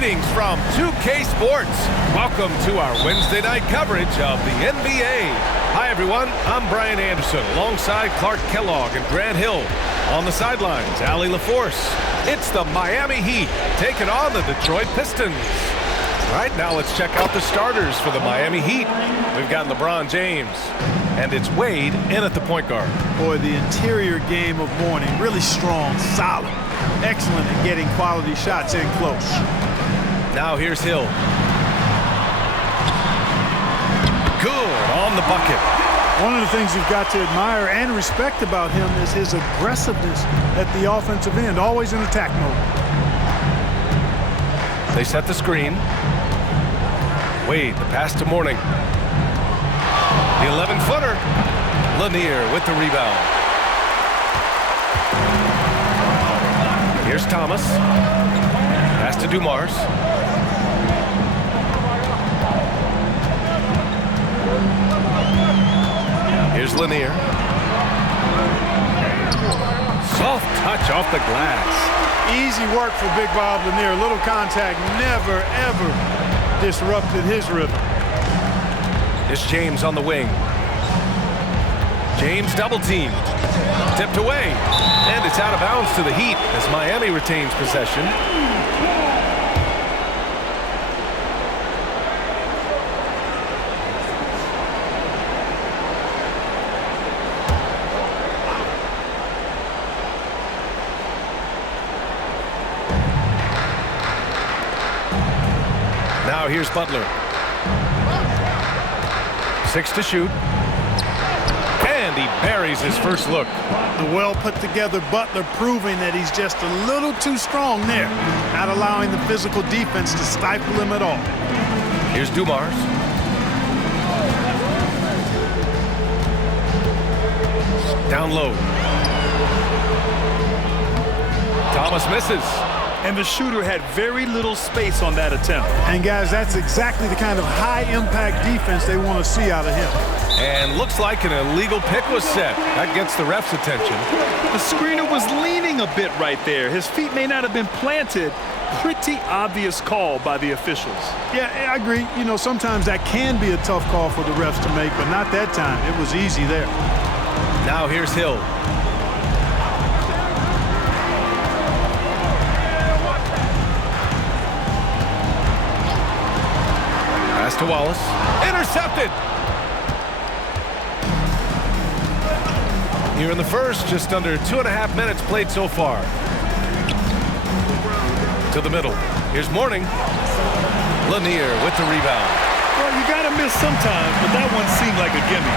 Greetings from 2K Sports. Welcome to our Wednesday night coverage of the NBA. Hi, everyone. I'm Brian Anderson alongside Clark Kellogg and Grant Hill. On the sidelines, Allie LaForce. It's the Miami Heat taking on the Detroit Pistons. Right now, let's check out the starters for the Miami Heat. We've got LeBron James, and it's Wade in at the point guard. Boy, the interior game of morning, really strong, solid, excellent at getting quality shots in close. Now here's Hill. Good on the bucket. One of the things you've got to admire and respect about him is his aggressiveness at the offensive end, always in attack mode. They set the screen. Wade, the pass to Mourning. The 11-footer. Lanier with the rebound. Here's Thomas. Pass to Dumars. Here's Lanier. Soft touch off the glass. Easy work for Big Bob Lanier. Little contact never, ever disrupted his rhythm. Here's James on the wing. James double teamed. Tipped away. And it's out of bounds to the Heat as Miami retains possession. Now here's Butler. 6 to shoot. And he buries his first look. The well-put-together Butler proving that he's just a little too strong there, not allowing the physical defense to stifle him at all. Here's Dumars. Down low. Thomas misses. And the shooter had very little space on that attempt. And guys, that's exactly the kind of high-impact defense they want to see out of him. And looks like an illegal pick was set. That gets the ref's attention. The screener was leaning a bit right there. His feet may not have been planted. Pretty obvious call by the officials. Yeah, I agree. You know, sometimes that can be a tough call for the refs to make, but not that time. It was easy there. Now here's Hill. Pass to Wallace. Intercepted! Here in the first, just under 2.5 minutes played so far. To the middle. Here's Mourning. Lanier with the rebound. Well, you got to miss sometimes, but that one seemed like a gimme.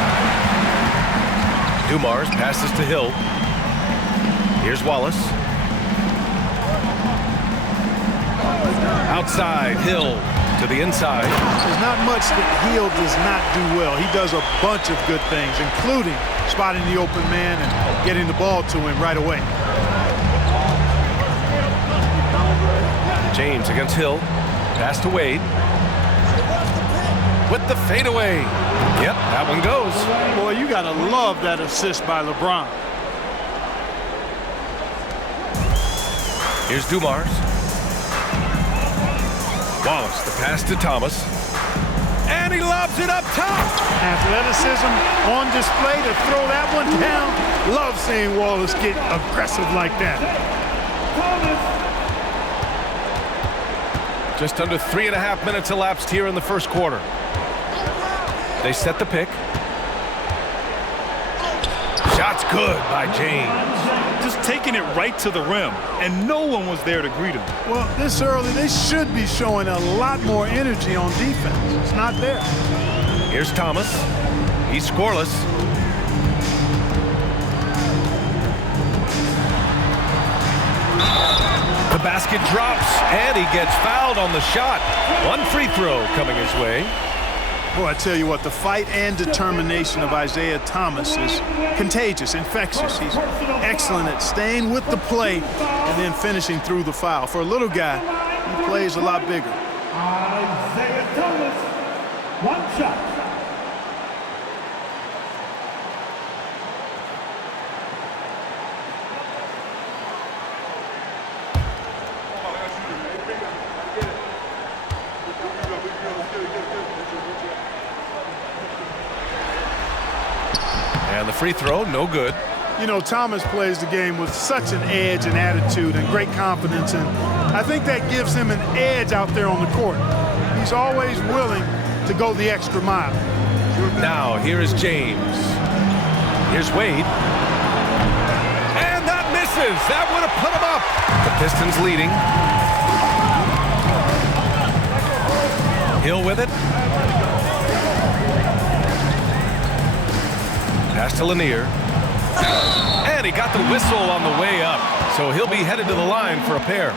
Dumars passes to Hill. Here's Wallace. Outside, Hill to the inside. There's not much that Hill does not do well. He does a bunch of good things, including spotting the open man and getting the ball to him right away. James against Hill. Pass to Wade. With the fadeaway. Yep, that one goes. Boy, you got to love that assist by LeBron. Here's Dumars. Wallace, the pass to Thomas. And he lobs it up top. Athleticism on display to throw that one down. Love seeing Wallace get aggressive like that. Just under 3.5 minutes elapsed here in the first quarter. They set the pick. Shot's good by James. Just taking it right to the rim, and no one was there to greet him. Well, this early, they should be showing a lot more energy on defense. It's not there. Here's Thomas. He's scoreless. The basket drops, and he gets fouled on the shot. One free throw coming his way. Boy, I tell you what, the fight and determination of Isaiah Thomas is contagious, infectious. He's excellent at staying with the play and then finishing through the foul. For a little guy, he plays a lot bigger. Isaiah Thomas, one shot. free throw, no good. You know, Thomas plays the game with such an edge and attitude and great confidence, and I think that gives him an edge out there on the court. He's always willing to go the extra mile. Now, here is James. Here's Wade. And that misses. That would have put him up. The Pistons leading. Hill with it. Pass to Lanier. And he got the whistle on the way up. So he'll be headed to the line for a pair.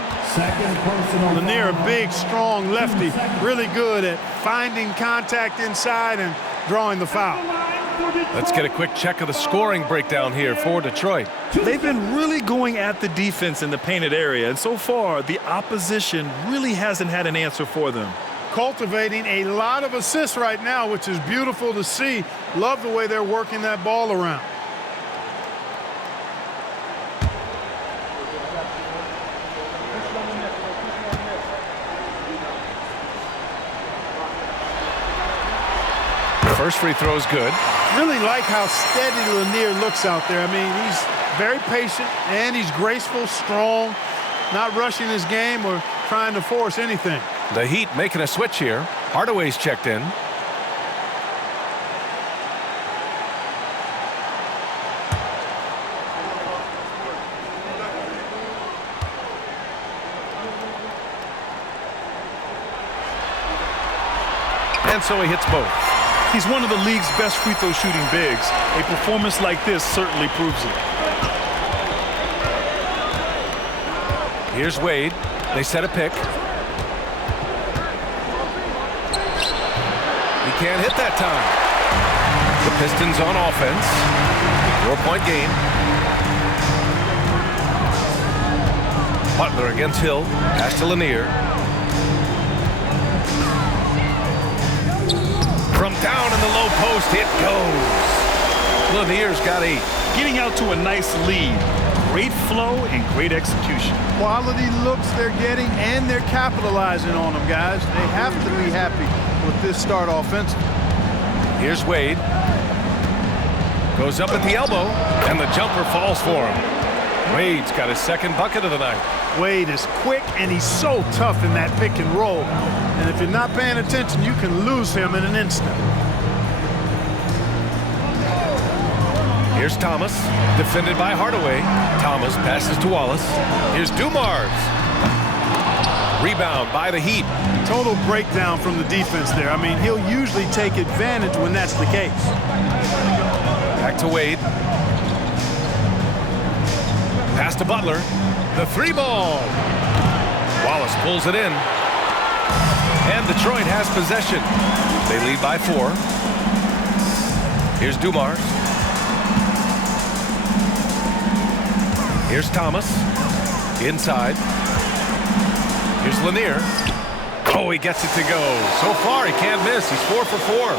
Lanier, a big, strong lefty. Really good at finding contact inside and drawing the foul. Let's get a quick check of the scoring breakdown here for Detroit. They've been really going at the defense in the painted area, and so far the opposition really hasn't had an answer for them. Cultivating a lot of assists right now, which is beautiful to see. Love the way they're working that ball around. First free throw is good. Really like how steady Lanier looks out there. I mean, he's very patient and he's graceful, strong, not rushing his game or trying to force anything. The Heat making a switch here. Hardaway's checked in. And so he hits both. He's one of the league's best free throw shooting bigs. A performance like this certainly proves it. Here's Wade. They set a pick. He can't hit that time. The Pistons on offense. 4-point game. Butler against Hill. Pass to Lanier. From down in the low post, it goes. Lanier's got 8. Getting out to a nice lead. Great flow and great execution. Quality looks they're getting, and they're capitalizing on them, guys. They have to be happy with this start offensively. Here's Wade. Goes up at the elbow, and the jumper falls for him. Wade's got his second bucket of the night. Wade is quick, and he's so tough in that pick and roll. And if you're not paying attention, you can lose him in an instant. Here's Thomas, defended by Hardaway. Thomas passes to Wallace. Here's Dumars. Rebound by the Heat. Total breakdown from the defense there. I mean, he'll usually take advantage when that's the case. Back to Wade. Pass to Butler. The 3-ball. Wallace pulls it in. And Detroit has possession. They lead by 4. Here's Dumars. Here's Thomas. Inside. Here's Lanier. Oh, he gets it to go. So far, he can't miss. He's 4 for 4.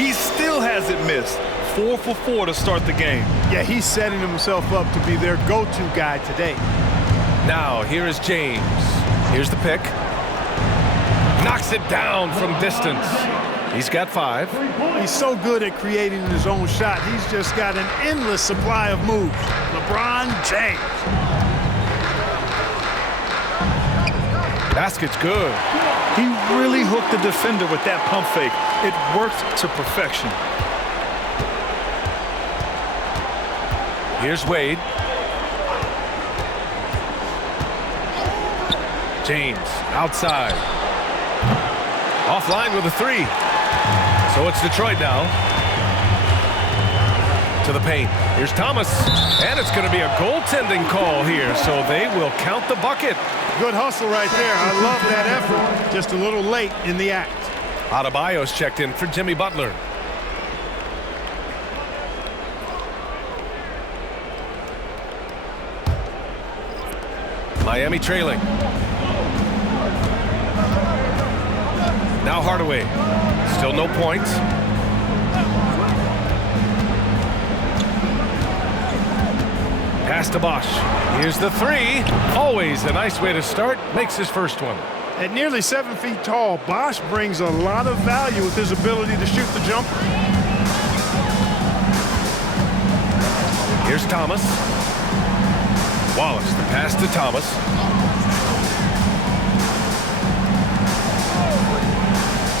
He still hasn't missed. 4 for 4 to start the game. Yeah, he's setting himself up to be their go-to guy today. Now, here is James. Here's the pick. Knocks it down from distance. He's got 5. He's so good at creating his own shot. He's just got an endless supply of moves. LeBron James. Basket's good. He really hooked the defender with that pump fake. It worked to perfection. Here's Wade. James outside. Offline with a 3. So it's Detroit now. To the paint. Here's Thomas. And it's going to be a goaltending call here. So they will count the bucket. Good hustle right there. I love that effort. Just a little late in the act. Adebayo's checked in for Jimmy Butler. Miami trailing. Now Hardaway. Still no points. Pass to Bosch. Here's the 3. Always a nice way to start. Makes his first one. At nearly 7 feet tall, Bosch brings a lot of value with his ability to shoot the jumper. Here's Thomas. Wallace, the pass to Thomas.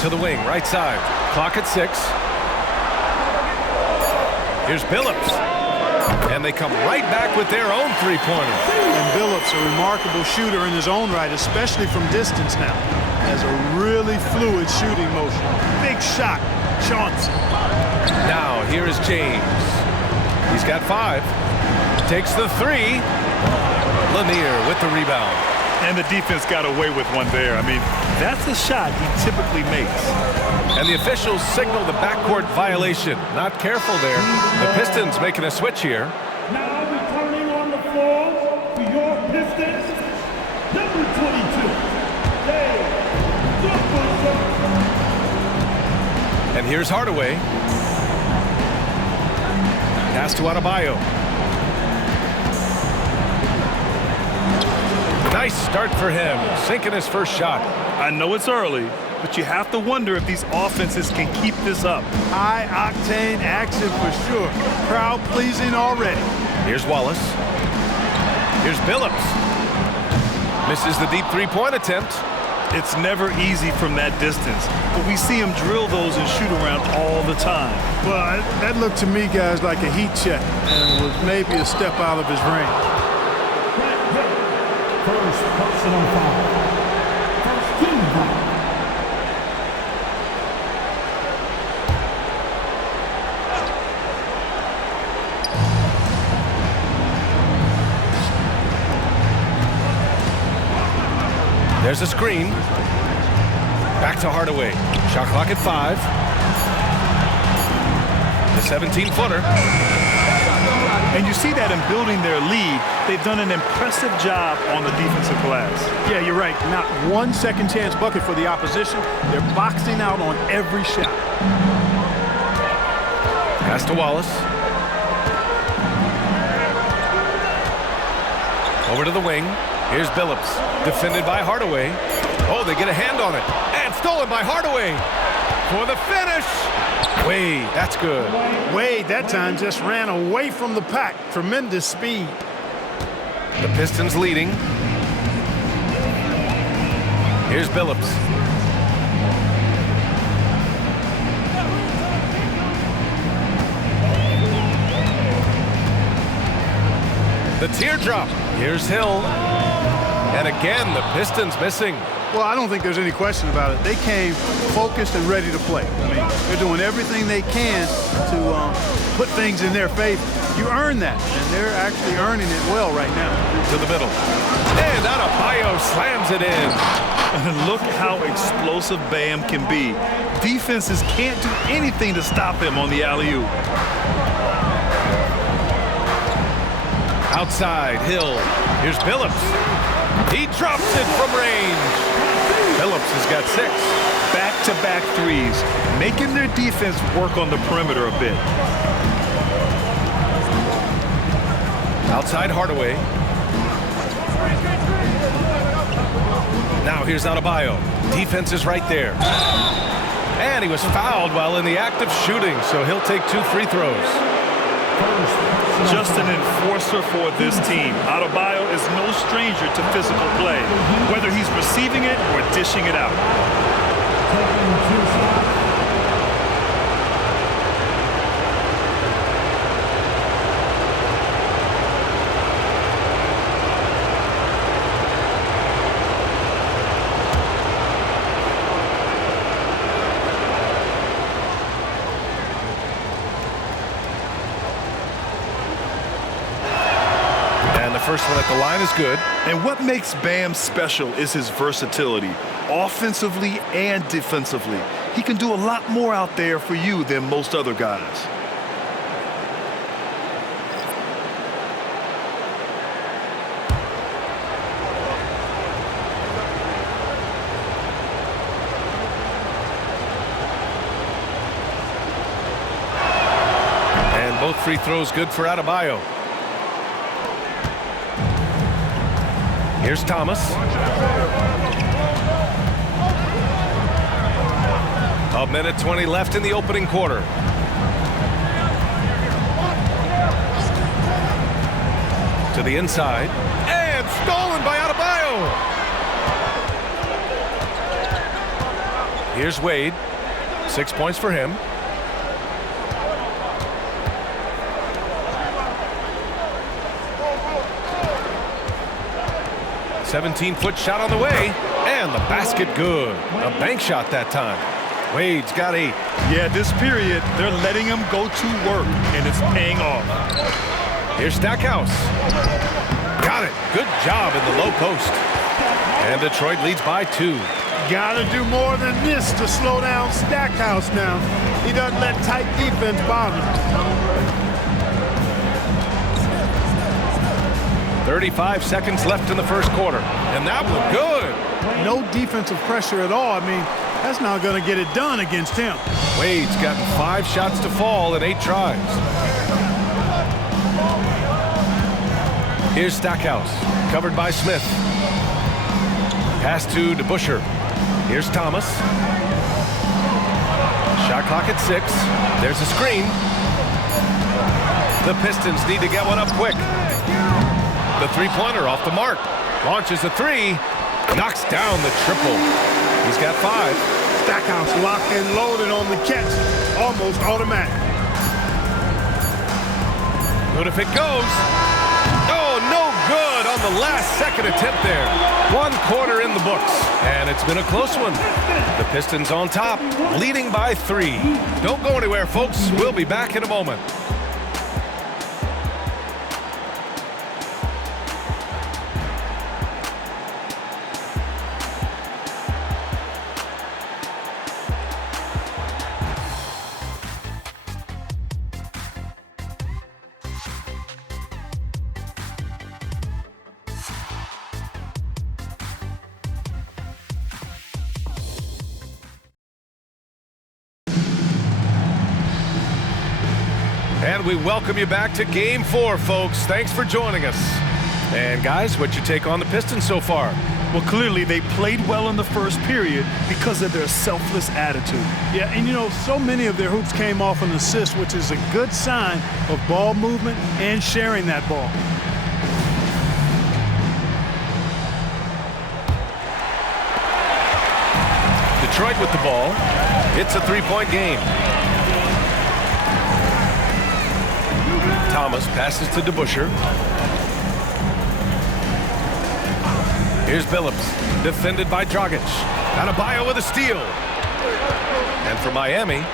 To the wing, right side. Clock at 6. Here's Billups. And they come right back with their own three-pointer. And Billups, a remarkable shooter in his own right, especially from distance now. Has a really fluid shooting motion. Big shot, Chauncey. Now, here is James. He's got 5. Takes the 3. Lanier with the rebound. And the defense got away with one there. I mean, that's a shot he typically makes. And the officials signal the backcourt violation. Not careful there. The Pistons making a switch here. Now returning on the floor for your Pistons, number 22, Dave. And here's Hardaway. Pass to Adebayo. Nice start for him, sinking his first shot. I know it's early, but you have to wonder if these offenses can keep this up. High-octane action for sure. Crowd-pleasing already. Here's Wallace. Here's Billups. Misses the deep three-point attempt. It's never easy from that distance, but we see him drill those and shoot around all the time. Well, that looked to me, guys, like a heat check and was maybe a step out of his range. First personal foul. First team foul. There's a screen. Back to Hardaway. Shot clock at 5. The 17-footer. And you see that in building their lead, they've done an impressive job on the defensive glass. Yeah, you're right. Not one second chance bucket for the opposition. They're boxing out on every shot. Pass to Wallace. Over to the wing. Here's Billups. Defended by Hardaway. Oh, they get a hand on it. And stolen by Hardaway. For the finish. Wade, that's good. Wade, that time, just ran away from the pack. Tremendous speed. The Pistons leading. Here's Billups. The teardrop. Here's Hill. And again, the Pistons missing. Well, I don't think there's any question about it. They came focused and ready to play. I mean, they're doing everything they can to put things in their favor. You earn that, and they're actually earning it well right now. To the middle. And Adebayo slams it in. And look how explosive Bam can be. Defenses can't do anything to stop him on the alley-oop. Outside, Hill. Here's Billups. He drops it from range. Billups has got 6. Back-to-back threes, making their defense work on the perimeter a bit. Outside Hardaway. Now here's Adebayo. Defense is right there. And he was fouled while in the act of shooting, so he'll take 2 free throws. Just an enforcer for this team. Adebayo is no stranger to physical play, whether he's receiving it or dishing it out. First one at the line is good. And what makes Bam special is his versatility, offensively and defensively. He can do a lot more out there for you than most other guys. And both free throws good for Adebayo. Here's Thomas. A minute 20 left in the opening quarter. To the inside. And stolen by Adebayo. Here's Wade. 6 points for him. "17-foot shot on the way, and the basket good. A bank shot that time. Wade's got 8. Yeah, this period, they're letting him go to work, and it's paying off. Here's Stackhouse. Got it. Good job in the low post. And Detroit leads by 2. Gotta do more than this to slow down Stackhouse now. He doesn't let tight defense bother him. 35 seconds left in the first quarter. And that was good. No defensive pressure at all. I mean, that's not going to get it done against him. Wade's gotten 5 shots to fall in 8 tries. Here's Stackhouse, covered by Smith. Pass to DeBusschere. Here's Thomas. Shot clock at 6. There's a screen. The Pistons need to get one up quick. The three-pointer off the mark. Launches a 3. Knocks down the triple. He's got 5. Stackhouse locked and loaded on the catch. Almost automatic. Good if it goes. Oh, no good on the last second attempt there. 1 quarter in the books, and it's been a close one. The Pistons on top, leading by 3. Don't go anywhere, folks. We'll be back in a moment. And we welcome you back to Game 4, folks. Thanks for joining us. And guys, what's your take on the Pistons so far? Well, clearly they played well in the first period because of their selfless attitude. Yeah, and you know, so many of their hoops came off an assist, which is a good sign of ball movement and sharing that ball. Detroit with the ball. It's a 3-point game. Thomas passes to DeBusschere. Here's Billups, defended by Dragic. Adebayo with a steal. And for Miami,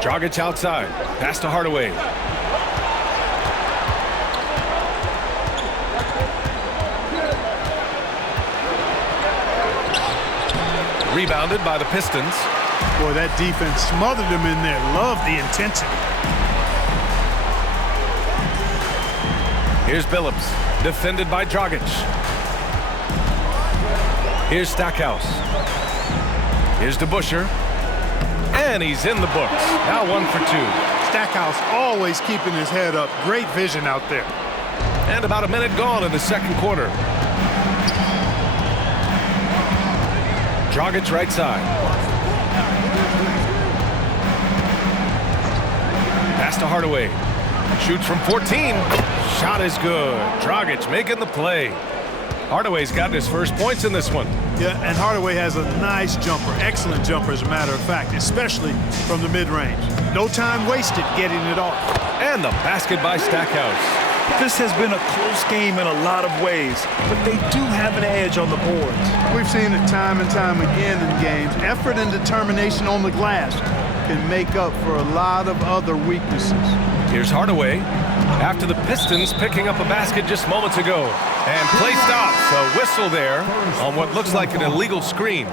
Dragic outside. Pass to Hardaway. Rebounded by the Pistons. Boy, that defense smothered him in there. Love the intensity. Here's Billups, defended by Dragic. Here's Stackhouse. Here's DeBusschere. And he's in the books. Now 1 for 2. Stackhouse always keeping his head up. Great vision out there. And about a minute gone in the second quarter. Dragic right side. Pass to Hardaway. Shoots from 14. Shot is good. Dragic making the play. Hardaway's gotten his first points in this one. Yeah, and Hardaway has a nice jumper. Excellent jumper, as a matter of fact, especially from the mid-range. No time wasted getting it off. And the basket by Stackhouse. This has been a close game in a lot of ways, but they do have an edge on the boards. We've seen it time and time again in games. Effort and determination on the glass can make up for a lot of other weaknesses. Here's Hardaway after the Pistons picking up a basket just moments ago. And play stops. A whistle there on what looks like an illegal screen.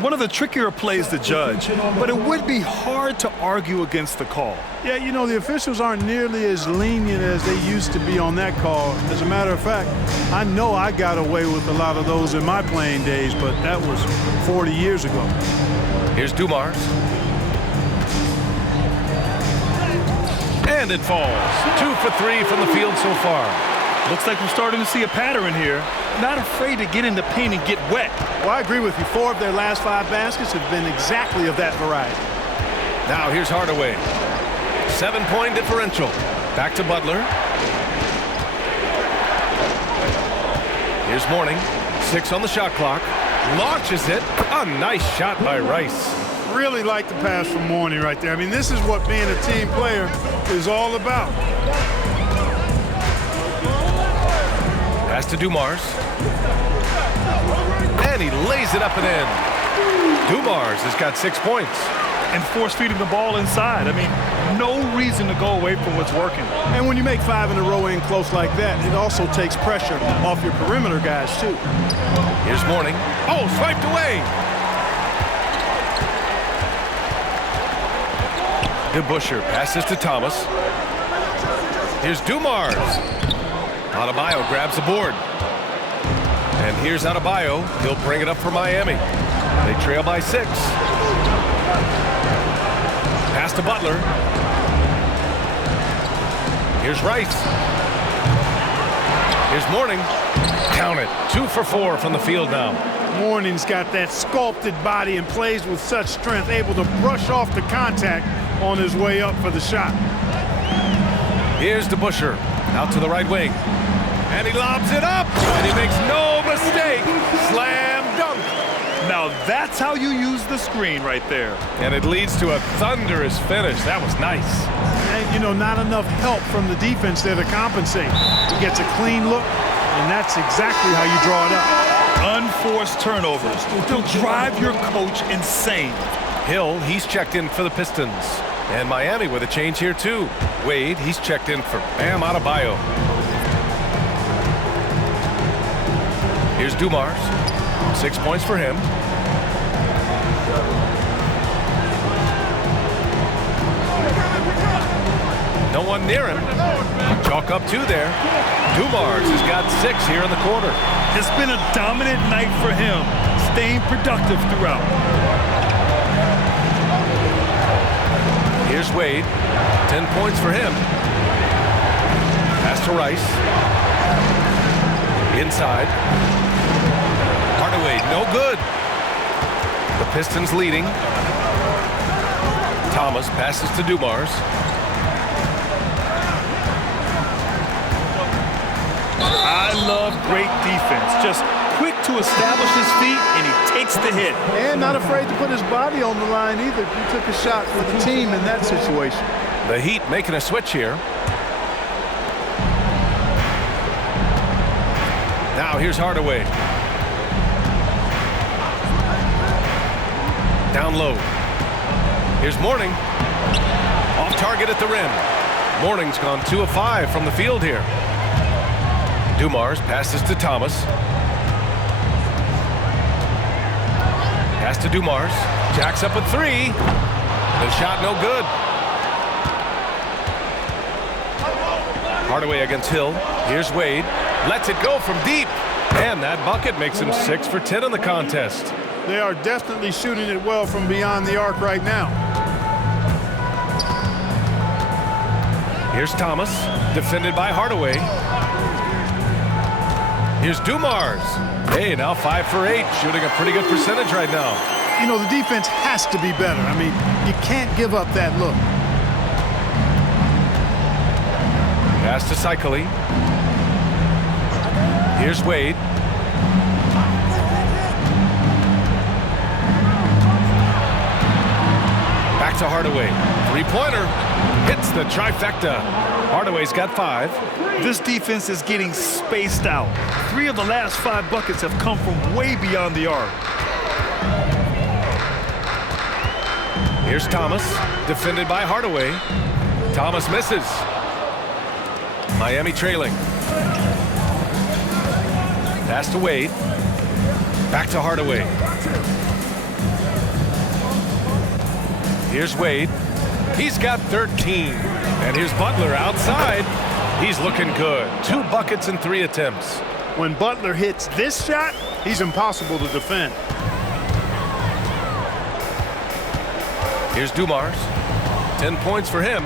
One of the trickier plays to judge, but it would be hard to argue against the call. Yeah, you know, the officials aren't nearly as lenient as they used to be on that call. As a matter of fact, I know I got away with a lot of those in my playing days, but that was 40 years ago. Here's Dumars. And it falls. 2 for 3 from the field so far. Looks like we're starting to see a pattern here. Not afraid to get in the paint and get wet. Well, I agree with you. 4 of their last 5 baskets have been exactly of that variety. Now here's Hardaway. 7-point differential. Back to Butler. Here's Mourning. 6 on the shot clock. Launches it. A nice shot by Rice. Really like the pass from Mourning right there. I mean, this is what being a team player is all about. Pass to Dumars. And he lays it up and in. Dumars has got 6 points. And force feeding the ball inside. I mean, no reason to go away from what's working. And when you make 5 in a row in close like that, it also takes pressure off your perimeter guys, too. Here's Mourning. Oh, swiped away. DeBusschere passes to Thomas. Here's Dumars. Adebayo grabs the board. And here's Adebayo. He'll bring it up for Miami. They trail by 6. Pass to Butler. Here's Rice. Here's Mourning. Count it. 2 for 4 from the field now. Mourning's got that sculpted body and plays with such strength, able to brush off the contact on his way up for the shot. Here's DeBusschere. Out to the right wing. And he lobs it up. And he makes no mistake. Slam dunk. Now that's how you use the screen right there. And it leads to a thunderous finish. That was nice. And, you know, not enough help from the defense there to compensate. He gets a clean look, and that's exactly how you draw it up. Unforced turnovers. They'll drive your coach insane. Hill, he's checked in for the Pistons. And Miami with a change here, too. Wade, he's checked in for Bam Adebayo. Here's Dumars. 6 points for him. No one near him. Chalk up 2 there. Dumars has got 6 here in the quarter. It's been a dominant night for him, staying productive throughout. Here's Wade. 10 points for him. Pass to Rice. Inside. Hardaway, no good. The Pistons leading. Thomas passes to Dumars. I love great defense. Just quick to establish his feet, and he takes the hit. And not afraid to put his body on the line either. He took a shot for the team in that situation. The Heat making a switch here. Now here's Hardaway. Down low. Here's Mourning. Off target at the rim. Mourning's gone 2 of 5 from the field here. Dumars passes to Thomas. Pass to Dumars. Jacks up a 3. The shot no good. Hardaway against Hill. Here's Wade. Lets it go from deep. And that bucket makes him 6 for 10 in the contest. They are definitely shooting it well from beyond the arc right now. Here's Thomas, defended by Hardaway. Here's Dumars. Hey, now 5 for 8, shooting a pretty good percentage right now. You know, the defense has to be better. I mean, you can't give up that look. Pass to Cycli. Here's Wade. Back to Hardaway. 3-pointer. Hits the trifecta. Hardaway's got 5. This defense is getting spaced out. 3 of the last 5 buckets have come from way beyond the arc. Here's Thomas, defended by Hardaway. Thomas misses. Miami trailing. Pass to Wade. Back to Hardaway. Here's Wade. He's got 13. And here's Butler outside. He's looking good. 2 buckets and 3 attempts. When Butler hits this shot, he's impossible to defend. Here's Dumars. 10 points for him.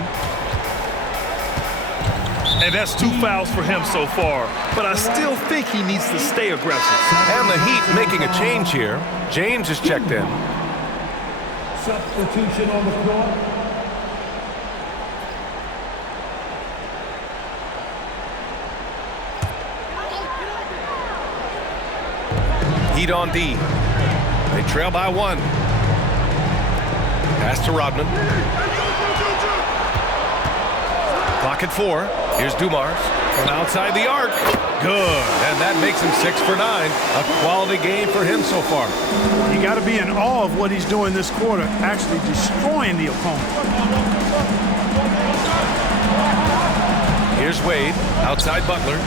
And that's 2 fouls for him so far. But I still think he needs to stay aggressive. And the Heat making a change here. James is checked in. Substitution on the floor. Heat on D. They trail by 1. Pass to Rodman. Clock at 4. Here's Dumars from outside the arc. Good, and that makes him 6 for 9. A quality game for him so far. You got to be in awe of what he's doing this quarter, actually destroying the opponent. Here's Wade, outside Butler.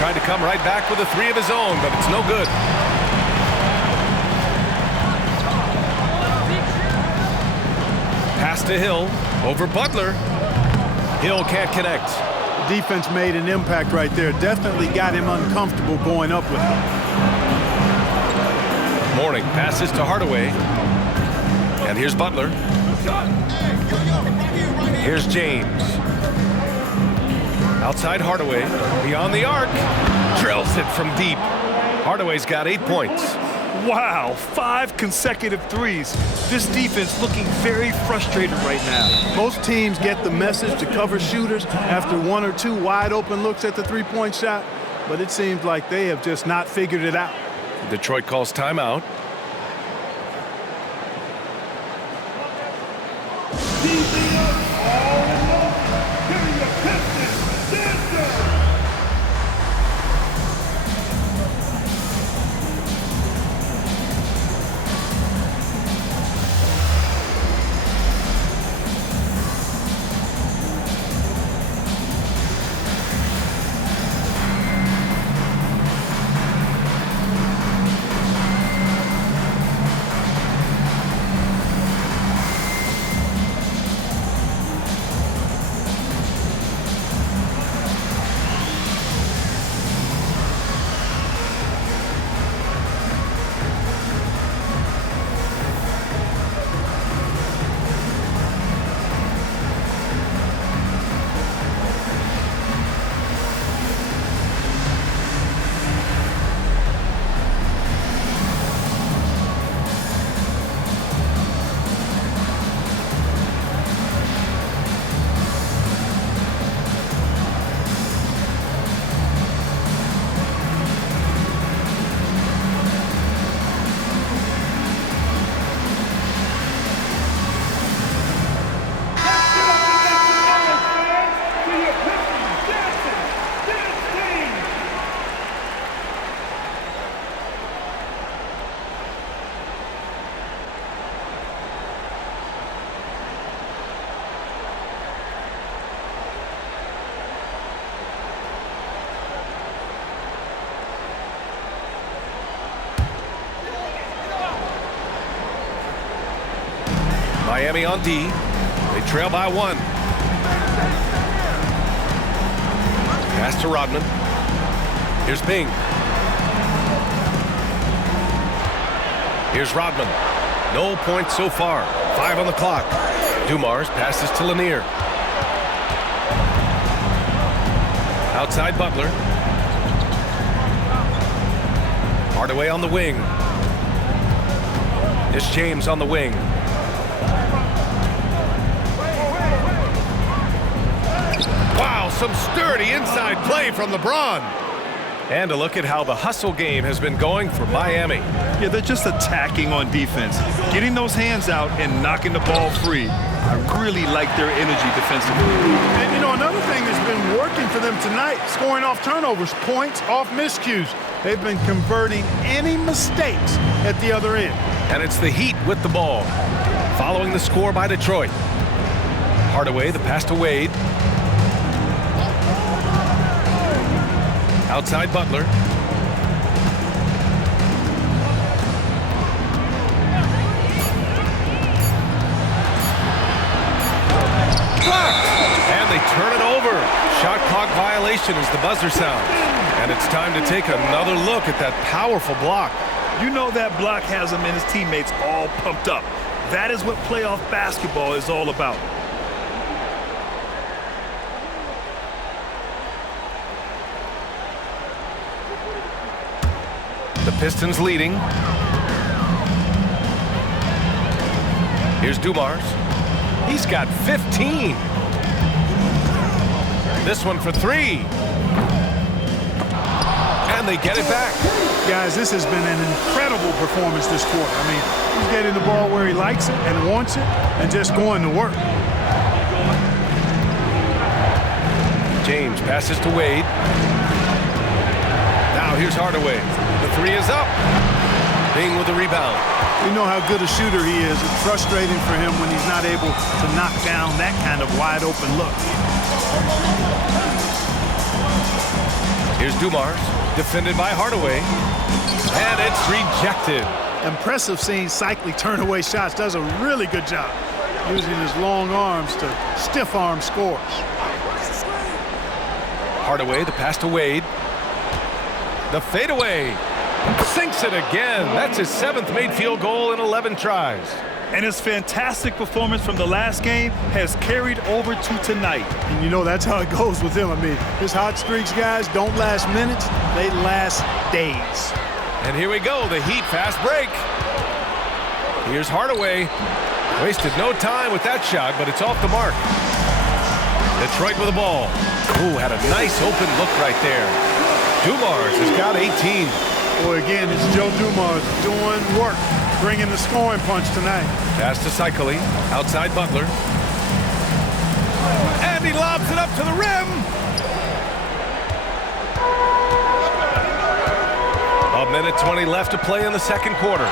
Trying to come right back with a 3 of his own, but it's no good. Pass to Hill, over Butler. Hill can't connect. The defense made an impact right there. Definitely got him uncomfortable going up with him. Mourning passes to Hardaway. And here's Butler. Here's James. Outside Hardaway, beyond the arc, drills it from deep. Hardaway's got 8 points. Wow, 5 consecutive threes. This defense looking very frustrated right now. Most teams get the message to cover shooters after 1 or 2 wide open looks at the three-point shot, but it seems like they have just not figured it out. Detroit calls timeout. Miami on D. They trail by 1. Pass to Rodman. Here's Bing. Here's Rodman. No points so far. 5 on the clock. Dumars passes to Lanier. Outside Butler. Hardaway on the wing. It's James on the wing. Wow, some sturdy inside play from LeBron. And a look at how the hustle game has been going for Miami. Yeah, they're just attacking on defense, getting those hands out and knocking the ball free. I really like their energy defensively. And, you know, another thing that's been working for them tonight, scoring off turnovers, points off miscues. They've been converting any mistakes at the other end. And it's the Heat with the ball, following the score by Detroit. Hardaway, the pass to Wade. Outside Butler. Blocked! And they turn it over. Shot clock violation as the buzzer sounds. And it's time to take another look at that powerful block. You know that block has him and his teammates all pumped up. That is what playoff basketball is all about. The Pistons leading. Here's Dumars. He's got 15. This one for 3. And they get it back. Guys, this has been an incredible performance this quarter. I mean, he's getting the ball where he likes it and wants it and just going to work. James passes to Wade. Now here's Hardaway. The three is up. Bing with the rebound. We know how good a shooter he is. It's frustrating for him when he's not able to knock down that kind of wide open look. Here's Dumars, defended by Hardaway. And it's rejected. Impressive seeing Cycli turn away shots. Does a really good job using his long arms to stiff arm scores. Hardaway, the pass to Wade. The fadeaway. Sinks it again. That's his 7th made field goal in 11 tries. And his fantastic performance from the last game has carried over to tonight. And you know that's how it goes with him. I mean, his hot streaks, guys, don't last minutes. They last days. And here we go, the Heat fast break. Here's Hardaway. Wasted no time with that shot, but it's off the mark. Detroit with the ball. Ooh, had a nice open look right there. Dumars has got 18. Boy, again, it's Joe Dumars doing work, bringing the scoring punch tonight. Pass to Cycli, outside Butler. And he lobs it up to the rim. A minute 20 left to play in the second quarter.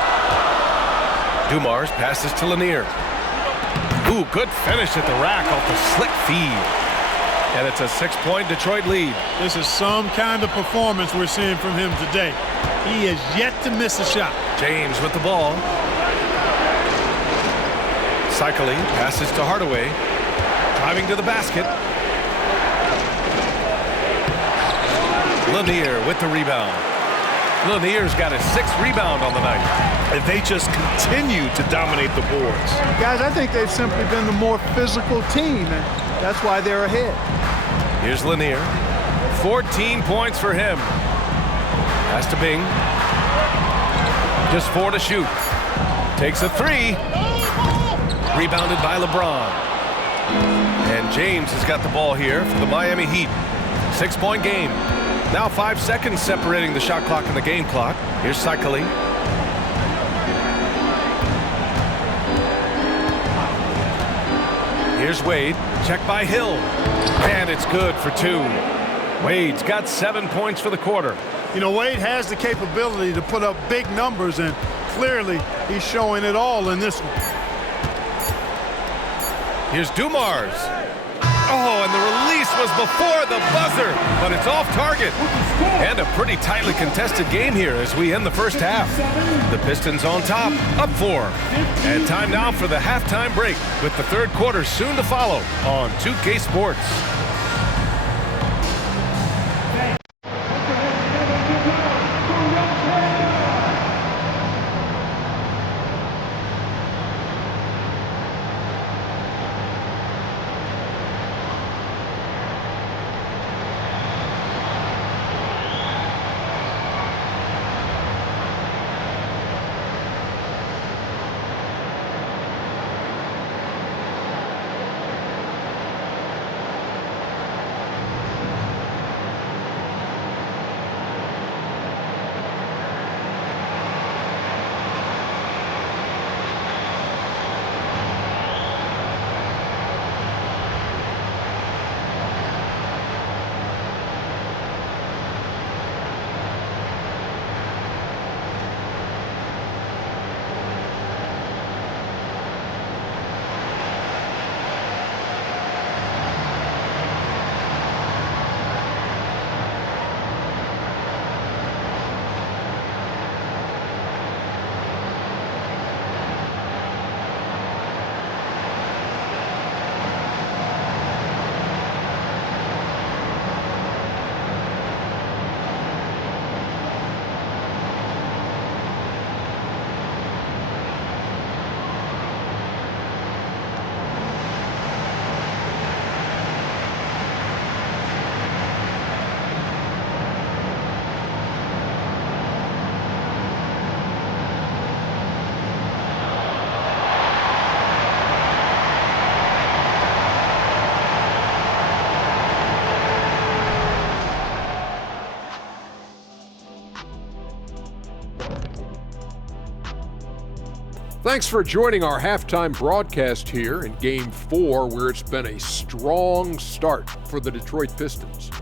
Dumars passes to Lanier. Ooh, good finish at the rack off the slick feed. And it's a 6-point Detroit lead. This is some kind of performance we're seeing from him today. He has yet to miss a shot. James with the ball. Cycli passes to Hardaway. Driving to the basket. Lanier with the rebound. Lanier's got his 6th rebound on the night. And they just continue to dominate the boards. Guys, I think they've simply been the more physical team, and that's why they're ahead. Here's Lanier. 14 points for him. Pass to Bing. Just 4 to shoot. Takes a 3. Rebounded by LeBron. And James has got the ball here for the Miami Heat. 6-point game. Now 5 seconds separating the shot clock and the game clock. Here's Cycli. Here's Wade. Check by Hill. And it's good for 2. Wade's got 7 points for the quarter. You know, Wade has the capability to put up big numbers, and clearly he's showing it all in this one. Here's Dumars. Oh, and the release was before the buzzer, but it's off target. And a pretty tightly contested game here as we end the first half. The Pistons on top, up 4. And time now for the halftime break, with the third quarter soon to follow on 2K Sports. Thanks for joining our halftime broadcast here in Game 4, where it's been a strong start for the Detroit Pistons.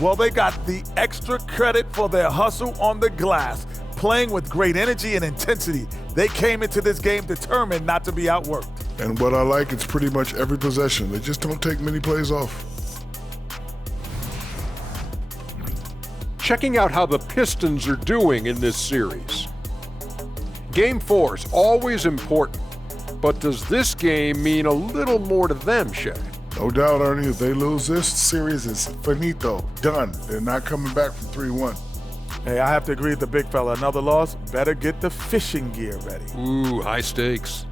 Well, they got the extra credit for their hustle on the glass, playing with great energy and intensity. They came into this game determined not to be outworked. And what I like, it's pretty much every possession. They just don't take many plays off. Checking out how the Pistons are doing in this series. Game 4 is always important, but does this game mean a little more to them, Shay? No doubt, Ernie, if they lose this series, is finito, done. They're not coming back from 3-1. Hey, I have to agree with the big fella. Another loss, better get the fishing gear ready. Ooh, high stakes.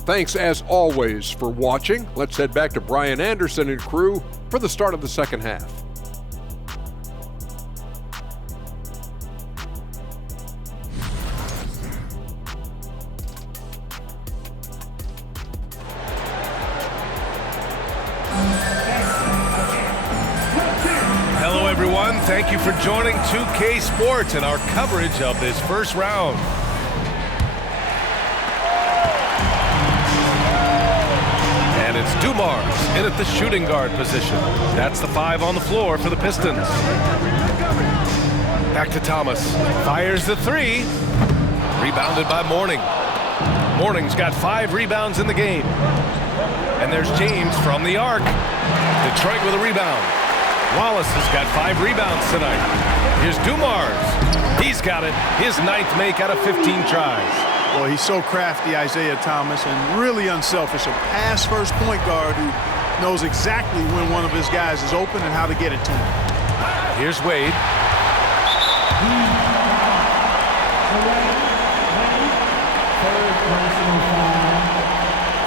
Thanks, as always, for watching. Let's head back to Brian Anderson and crew for the start of the second half. Hello, everyone. Thank you for joining 2K Sports and our coverage of this first round. And it's Dumars in at the shooting guard position. That's the 5 on the floor for the Pistons. Back to Thomas. Fires the 3. Rebounded by Mourning. Mourning's got 5 rebounds in the game. And there's James from the arc. Detroit with a rebound. Wallace has got 5 rebounds tonight. Here's Dumars. He's got it. His 9th make out of 15 tries. Boy, he's so crafty, Isaiah Thomas, and really unselfish. A pass-first point guard who knows exactly when one of his guys is open and how to get it to him. Here's Wade. Third personal foul.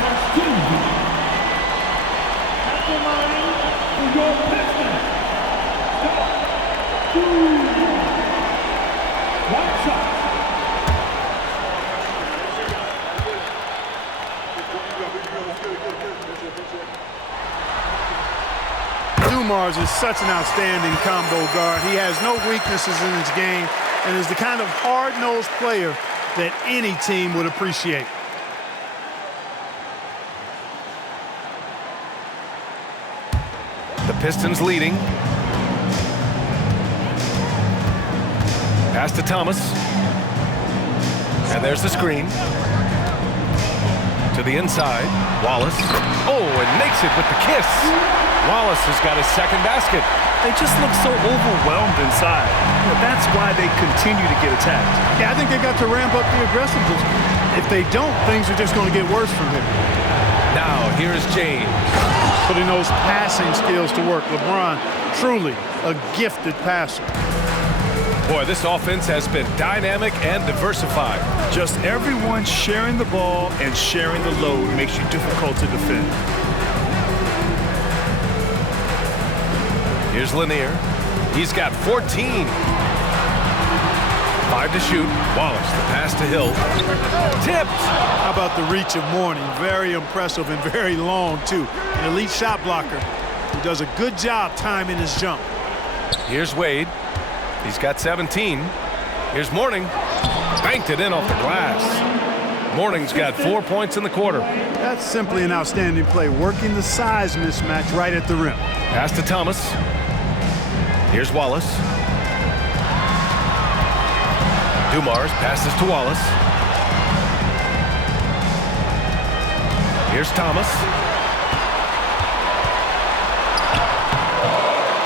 That's 2. At the line for your Pistons. Stop. 2. One shot. Dumars is such an outstanding combo guard. He has no weaknesses in his game and is the kind of hard-nosed player that any team would appreciate. The Pistons leading. Pass to Thomas. And there's the screen. To the inside. Wallace. Oh, and makes it with the kiss. Wallace has got his second basket. They just look so overwhelmed inside. That's why they continue to get attacked. Yeah, I think they got to ramp up the aggressiveness. If they don't, things are just going to get worse from him. Now, here's James. Putting those passing skills to work. LeBron, truly a gifted passer. Boy, this offense has been dynamic and diversified. Just everyone sharing the ball and sharing the load makes you difficult to defend. Here's Lanier. He's got 14. 5 to shoot. Wallace, the pass to Hill. Tipped. How about the reach of Mourning? Very impressive and very long, too. An elite shot blocker who does a good job timing his jump. Here's Wade. He's got 17. Here's Mourning. Banked it in off the glass. Mourning's got 4 points in the quarter. That's simply an outstanding play, working the size mismatch right at the rim. Pass to Thomas. Here's Wallace. Dumars passes to Wallace. Here's Thomas.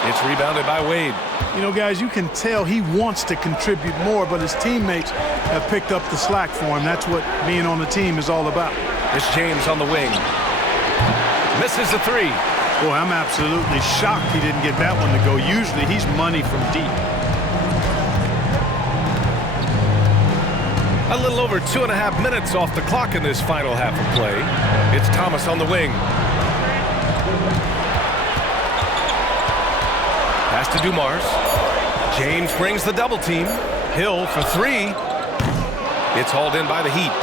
It's rebounded by Wade. You know, guys, you can tell he wants to contribute more, but his teammates have picked up the slack for him. That's what being on the team is all about. It's James on the wing. Misses the 3. Boy, I'm absolutely shocked he didn't get that one to go. Usually he's money from deep. A little over 2.5 minutes off the clock in this final half of play. It's Thomas on the wing. Pass to Dumars. James brings the double team. Hill for 3. It's hauled in by the Heat.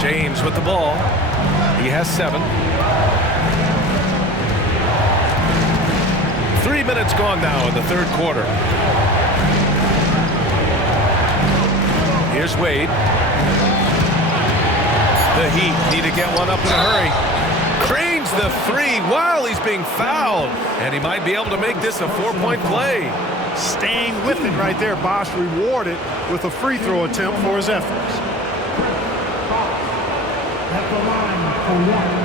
James with the ball. He has 7. 3 minutes minutes gone now in the third quarter. Here's Wade. The Heat need to get one up in a hurry. Cranes the three while he's being fouled. And he might be able to make this a 4-point play. Staying with it right there. Bosch rewarded with a free throw attempt for his efforts. At the line for one.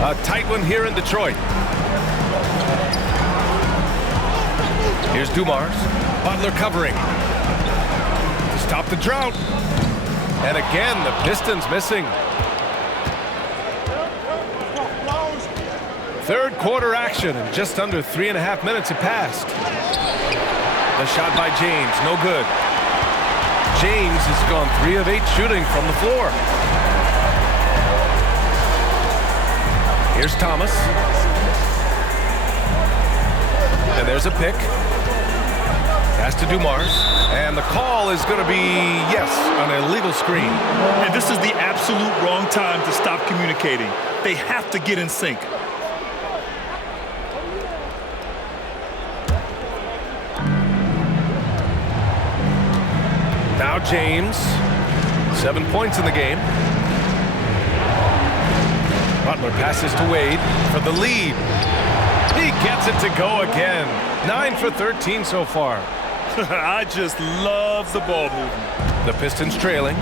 A tight one here in Detroit. Here's Dumars. Butler covering. To stop the drought. And again, the Pistons missing. Third quarter action, and just under 3.5 minutes have passed. The shot by James, no good. James has gone 3 of 8 shooting from the floor. Here's Thomas. And there's a pick. Pass to Dumars. And the call is going to be, yes, an illegal screen. And this is the absolute wrong time to stop communicating. They have to get in sync. Now James. 7 points in the game. Butler passes to Wade for the lead. He gets it to go again. 9 for 13 so far. I just love the ball movement. The Pistons trailing.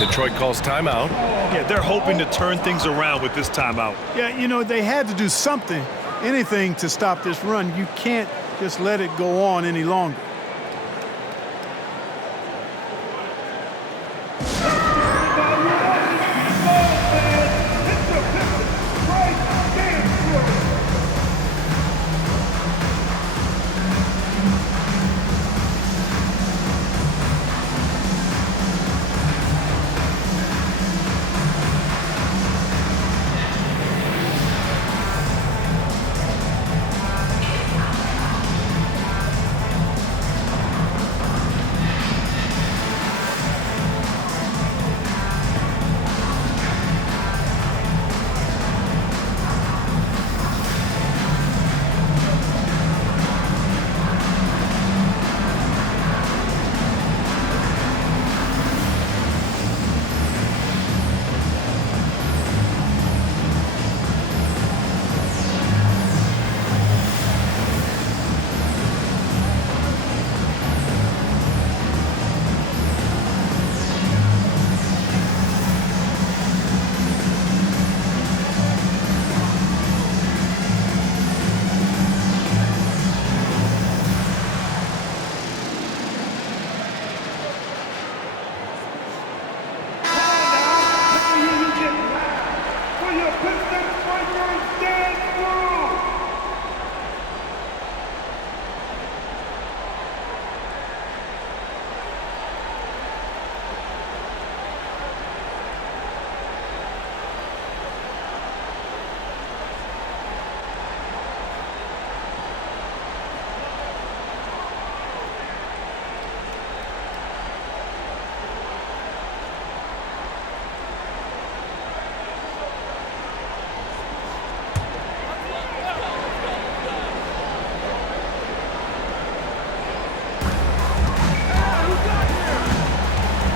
Detroit calls timeout. Yeah, they're hoping to turn things around with this timeout. Yeah, you know, they had to do something, anything to stop this run. You can't just let it go on any longer.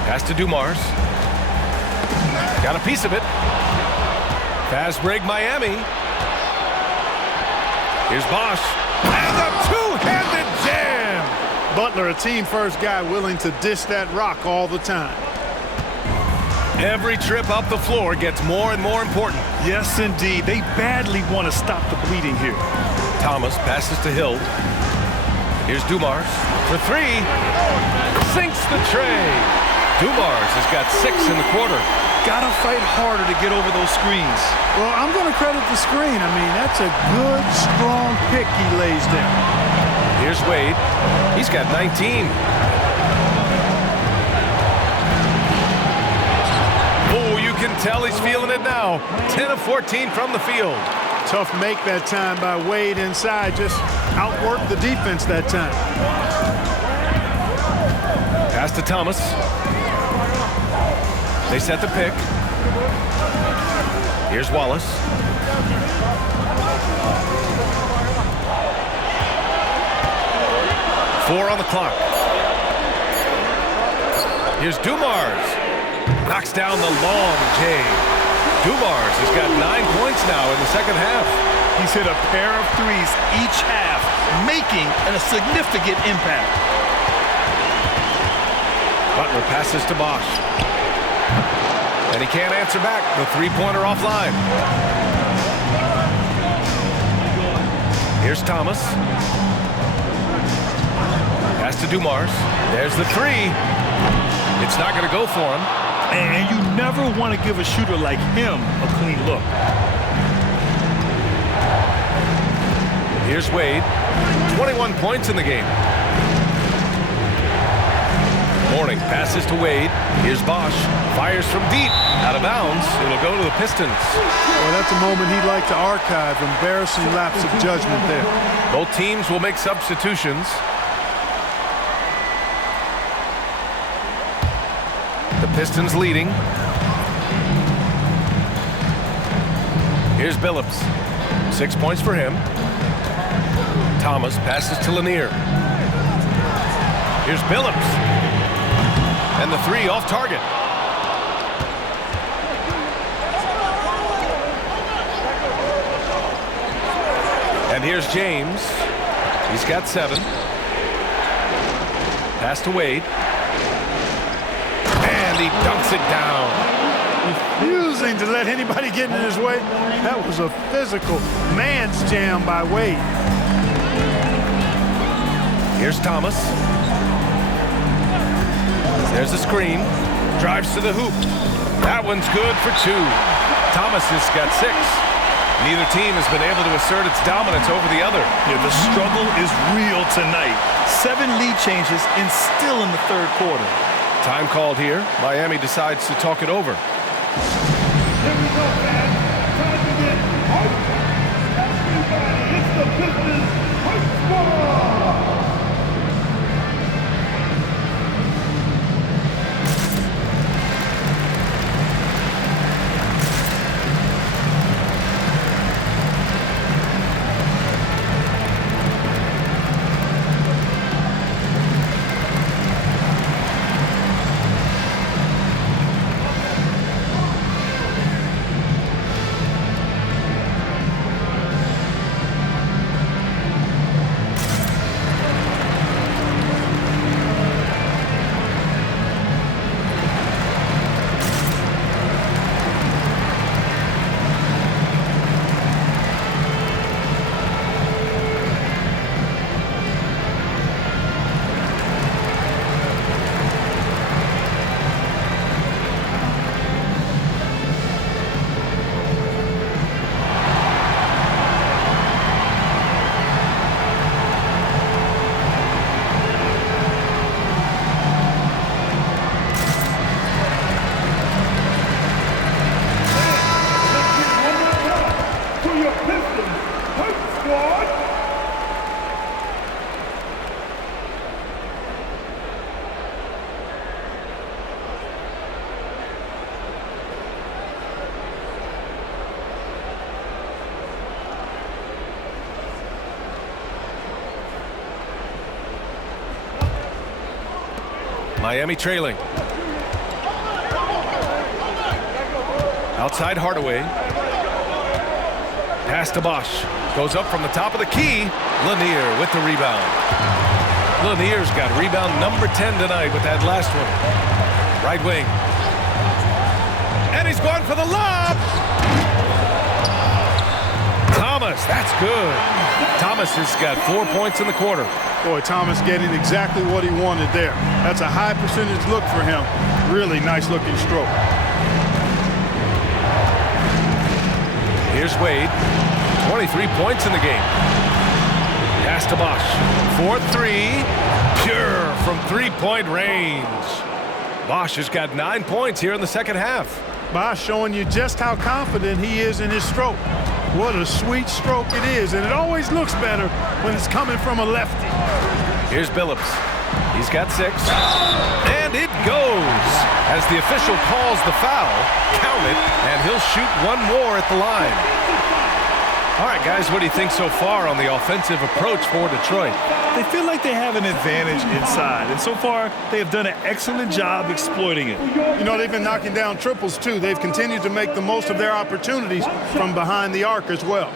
Pass to Dumars. Got a piece of it. Fast break Miami. Here's Bosch. And a two-handed jam. Butler, a team-first guy willing to dish that rock all the time. Every trip up the floor gets more and more important. Yes, indeed. They badly want to stop the bleeding here. Thomas passes to Hill. Here's Dumars for 3. Sinks the tray. Dumars has got 6 in the quarter. Gotta fight harder to get over those screens. Well, I'm going to credit the screen. I mean, that's a good, strong pick he lays there. Here's Wade. He's got 19. tell he's feeling it now. 10 of 14 from the field. Tough make that time by Wade inside. Just outworked the defense that time. Pass to Thomas. They set the pick. Here's Wallace. Four on the clock. Here's Dumars. Knocks down the long J. Dumars has got 9 points now in the second half. He's hit a pair of threes each half, making a significant impact. Butler passes to Bosch. And he can't answer back. The three-pointer offline. Here's Thomas. Pass to Dumars. There's the three. It's not going to go for him. And you never want to give a shooter like him a clean look. Here's Wade. 21 points in the game. Mourning passes to Wade. Here's Bosch. Fires from deep. Out of bounds. It'll go to the Pistons. Well, that's a moment he'd like to archive. Embarrassing lapse of judgment there. Both teams will make substitutions. The Pistons leading. Here's Billups. 6 points for him. Thomas passes to Lanier. Here's Billups. And the three off target. And here's James. He's got 7. Pass to Wade. And he dunks it down. Refusing to let anybody get in his way. That was a physical man's jam by Wade. Here's Thomas. There's a screen. Drives to the hoop. That one's good for 2. Thomas has got 6. Neither team has been able to assert its dominance over the other. Yeah, the struggle is real tonight. 7 lead changes and still in the third quarter. Time called here. Miami decides to talk it over. Here we go, fans. Time to get hyped. Everybody, it's the Pistons Hype Squad. Miami trailing. Outside Hardaway. Pass to Bosch. Goes up from the top of the key. Lanier with the rebound. Lanier's got rebound number 10 tonight with that last one. Right wing. And he's going for the lob. Thomas, that's good. Thomas has got 4 points in the quarter. Boy, Thomas getting exactly what he wanted there. That's a high percentage look for him. Really nice looking stroke. Here's Wade. 23 points in the game. Pass to Bosch. 4-3. Pure from three-point range. Bosch has got 9 points here in the second half. by showing you just how confident he is in his stroke. What a sweet stroke it is, and it always looks better when it's coming from a lefty. Here's Billups. He's got 6. And it goes. As the official calls the foul, count it, and he'll shoot one more at the line. All right, guys, what do you think so far on the offensive approach for Detroit? They feel like they have an advantage inside, and so far they have done an excellent job exploiting it. You know, they've been knocking down triples, too. They've continued to make the most of their opportunities from behind the arc as well.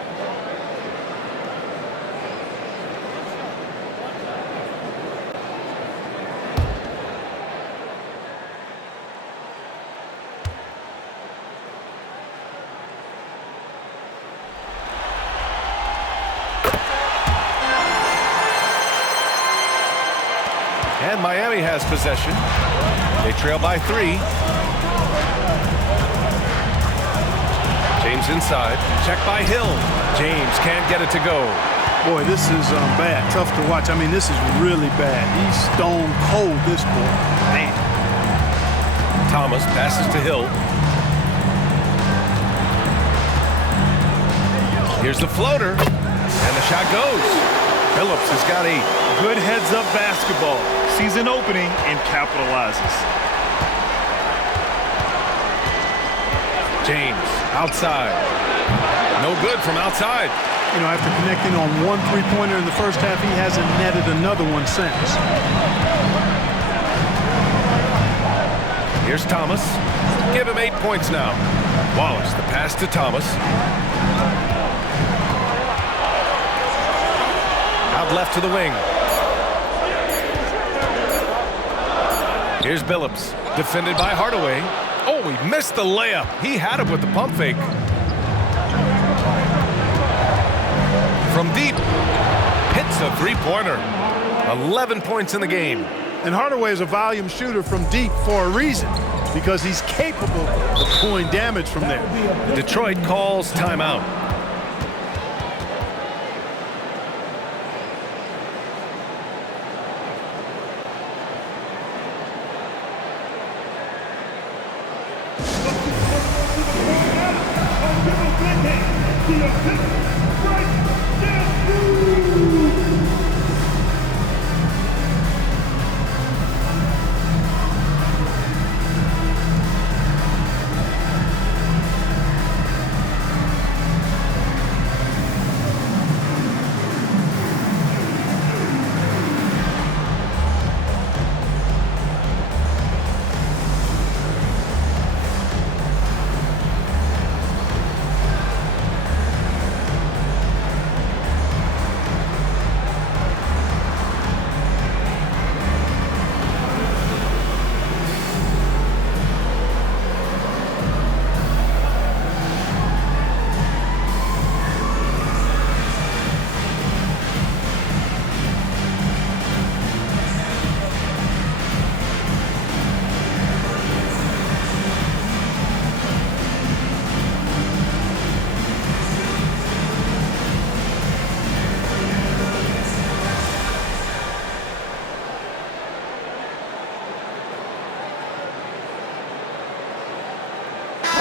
And Miami has possession. They trail by 3. James inside. Check by Hill. James can't get it to go. Boy, this is bad. Tough to watch. I mean, this is really bad. He's stone cold, this boy. Man. Thomas passes to Hill. Here's the floater. And the shot goes. Phillips has got 8. Good heads-up basketball. Sees an opening and capitalizes. James outside. No good from outside. You know, after connecting on 1 3-pointer in the first half, he hasn't netted another one since. Here's Thomas. Give him 8 points now. Wallace, the pass to Thomas. Out left to the wing. Here's Billups, defended by Hardaway. Oh, he missed the layup. He had it with the pump fake. From deep, hits a 3-pointer. 11 points in the game. And Hardaway is a volume shooter from deep for a reason, because he's capable of pulling damage from there. Detroit calls timeout.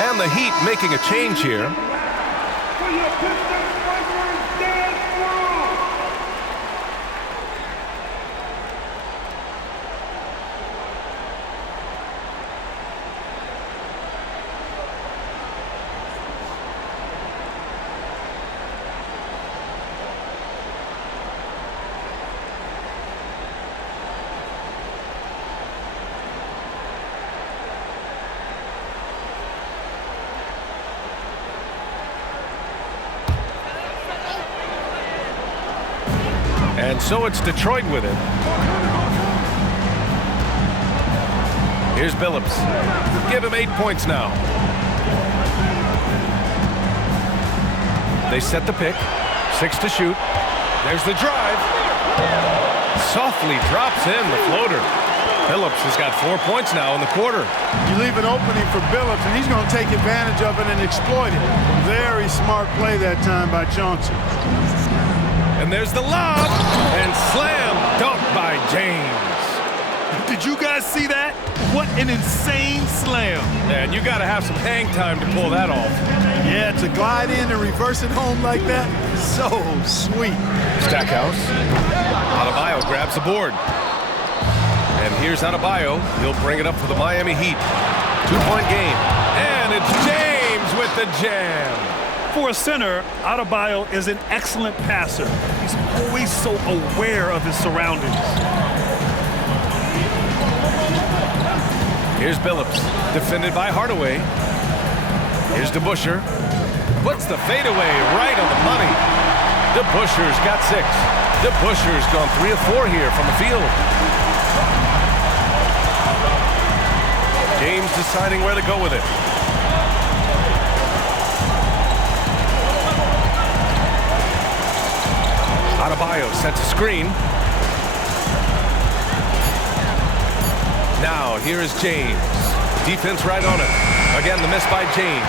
And the Heat making a change here. For your Pistons Breakers, dance wrong. And so it's Detroit with it. Here's Billups. Give him 8 points now. They set the pick. 6 to shoot. There's the drive. Softly drops in the floater. Billups has got 4 points now in the quarter. You leave an opening for Billups, and he's going to take advantage of it and exploit it. Very smart play that time by Chauncey. And there's the lob, and slam dunk by James. Did Did you guys see that? What an insane slam. Man, you got to have some hang time to pull that off. Yeah, to glide in and reverse it home like that, so sweet. Stackhouse. Adebayo grabs the board. And here's Adebayo. He'll bring it up for the Miami Heat. 2-point game. And it's James with the jam. For a center, Adebayo is an excellent passer. He's always so aware of his surroundings. Here's Billups, defended by Hardaway. Here's DeBusschere. Puts the fadeaway right on the money. DeBusschere's got 6. DeBusschere's gone 3 of 4 here from the field. James deciding where to go with it. Adebayo sets a screen. Now, here is James. Defense right on it. Again, the miss by James.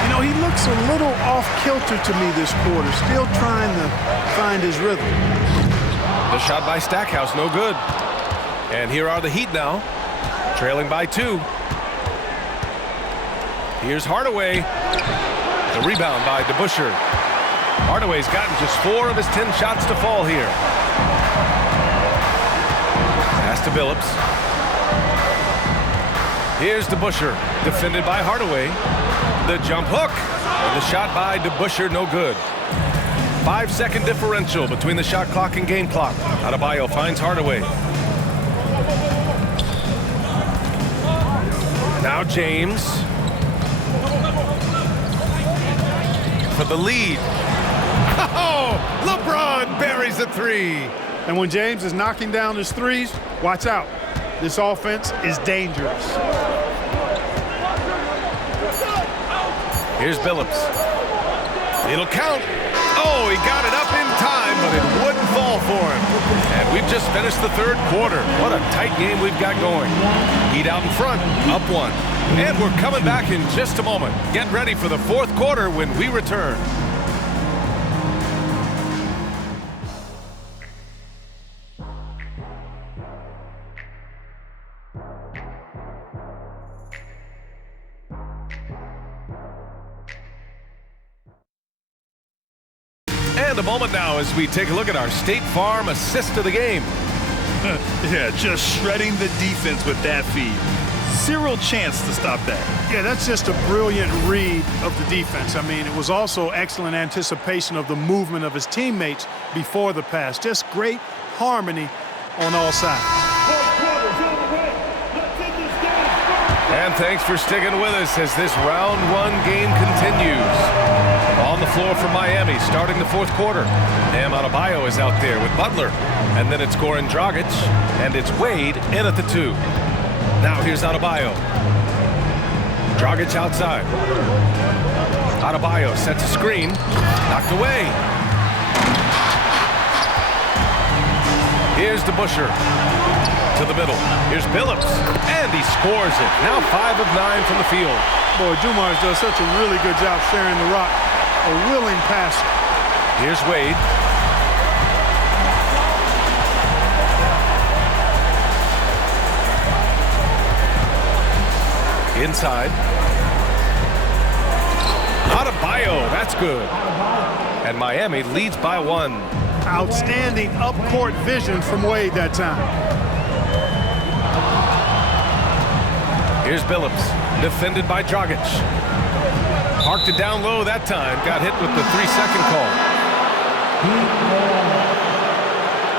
You know, he looks a little off-kilter to me this quarter, still trying to find his rhythm. The shot by Stackhouse, no good. And here are the Heat now, trailing by 2. Here's Hardaway. The rebound by DeBusschere. Hardaway's gotten just 4 of his 10 shots to fall here. Pass to Billups. Here's DeBusschere, defended by Hardaway. The jump hook. And the shot by DeBusschere, no good. 5-second differential between the shot clock and game clock. Adebayo finds Hardaway. Now James. For the lead. Oh, LeBron buries a 3. And when James is knocking down his threes, watch out. This offense is dangerous. Here's Billups. It'll count. Oh, he got it up in time, but it wouldn't fall for him. And we've just finished the 3rd quarter. What a tight game we've got going. Heat out in front, up 1. And we're coming back in just a moment. Get ready for the 4th quarter when we return. And a moment now as we take a look at our State Farm assist of the game. Yeah, just shredding the defense with that feed. Zero chance to stop that. Yeah, that's just a brilliant read of the defense. I mean, it was also excellent anticipation of the movement of his teammates before the pass. Just great harmony on all sides. And thanks for sticking with us as this round 1 game continues. On the floor for Miami, starting the 4th quarter. Bam Adebayo is out there with Butler. And then it's Goran Dragic, and it's Wade in at the 2. Now here's Adebayo. Dragic outside. Adebayo sets a screen. Knocked away. Here's DeBusschere. To the middle. Here's Billups. And he scores it. Now 5 of 9 from the field. Boy, Dumars does such a really good job sharing the rock. A willing passer. Here's Wade. Inside. Adebayo, that's good. And Miami leads by 1. Outstanding up-court vision from Wade that time. Here's Billups, defended by Dragic. Parked it down low that time. Got hit with the 3-second call.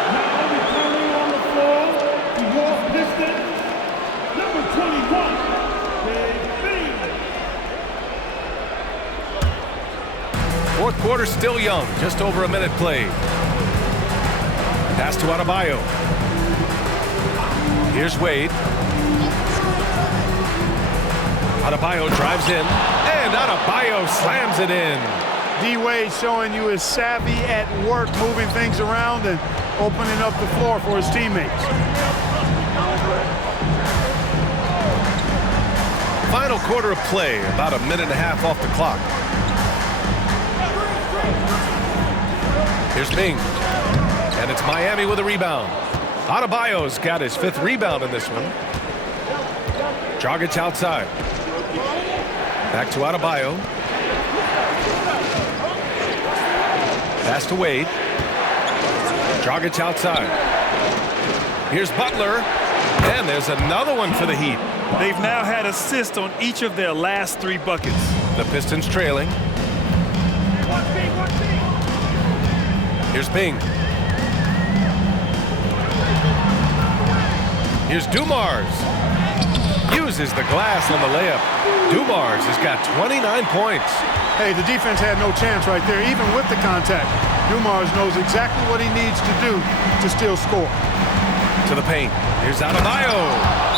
Now returning on the floor, the York Pistons, number 21, Big 4th quarter still young, just over a minute played. Pass to Adebayo. Here's Wade. Adebayo drives in, and Adebayo slams it in. D-Wade showing you his savvy at work, moving things around and opening up the floor for his teammates. Final quarter of play, about a minute and a half off the clock. Here's Ming, and it's Miami with a rebound. Adebayo's got his 5th rebound in this one. Dragic outside. Back to Adebayo. Pass to Wade. Dragic outside. Here's Butler. And there's another one for the Heat. They've now had assists on each of their last 3 buckets. The Pistons trailing. Here's Bing. Here's Dumars. Uses the glass on the layup. Dumars has got 29 points. Hey, the defense had no chance right there, even with the contact. Dumars knows exactly what he needs to do to still score. To the paint. Here's Adebayo.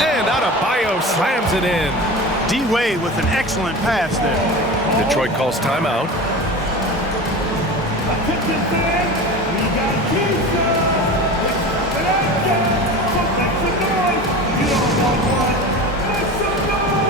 And Adebayo slams it in. D-Wade with an excellent pass there. Detroit calls timeout. Attention fans, we got pizza. So make some noise. You don't want one. Make some noise.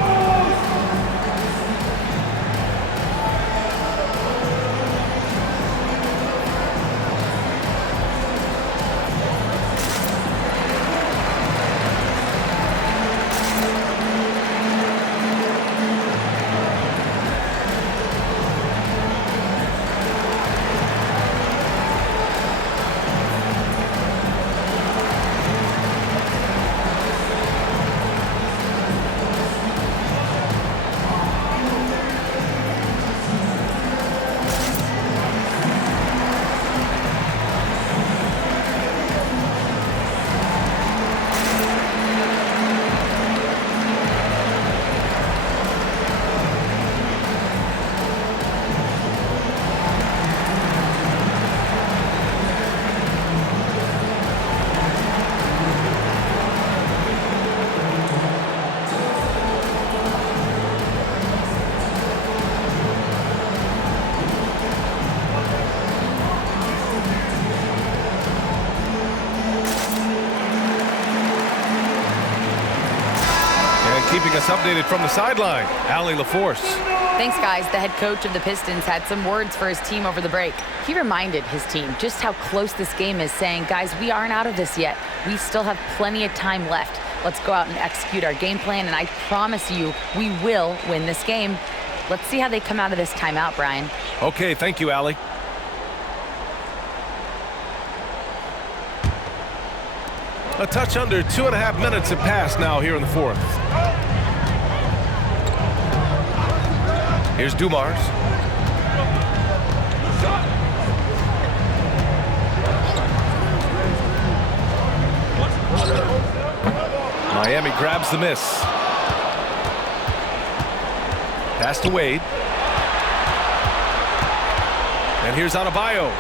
Keeping us updated from the sideline, Allie LaForce. Thanks, guys. The head coach of the Pistons had some words for his team over the break. He reminded his team just how close this game is, saying, guys, we aren't out of this yet. We still have plenty of time left. Let's go out and execute our game plan, and I promise you we will win this game. Let's see how they come out of this timeout, Brian. Okay, thank you, Allie. A touch under 2.5 minutes have passed now here in the 4th. Here's Dumars. Miami grabs the miss. Pass to Wade. And here's Adebayo.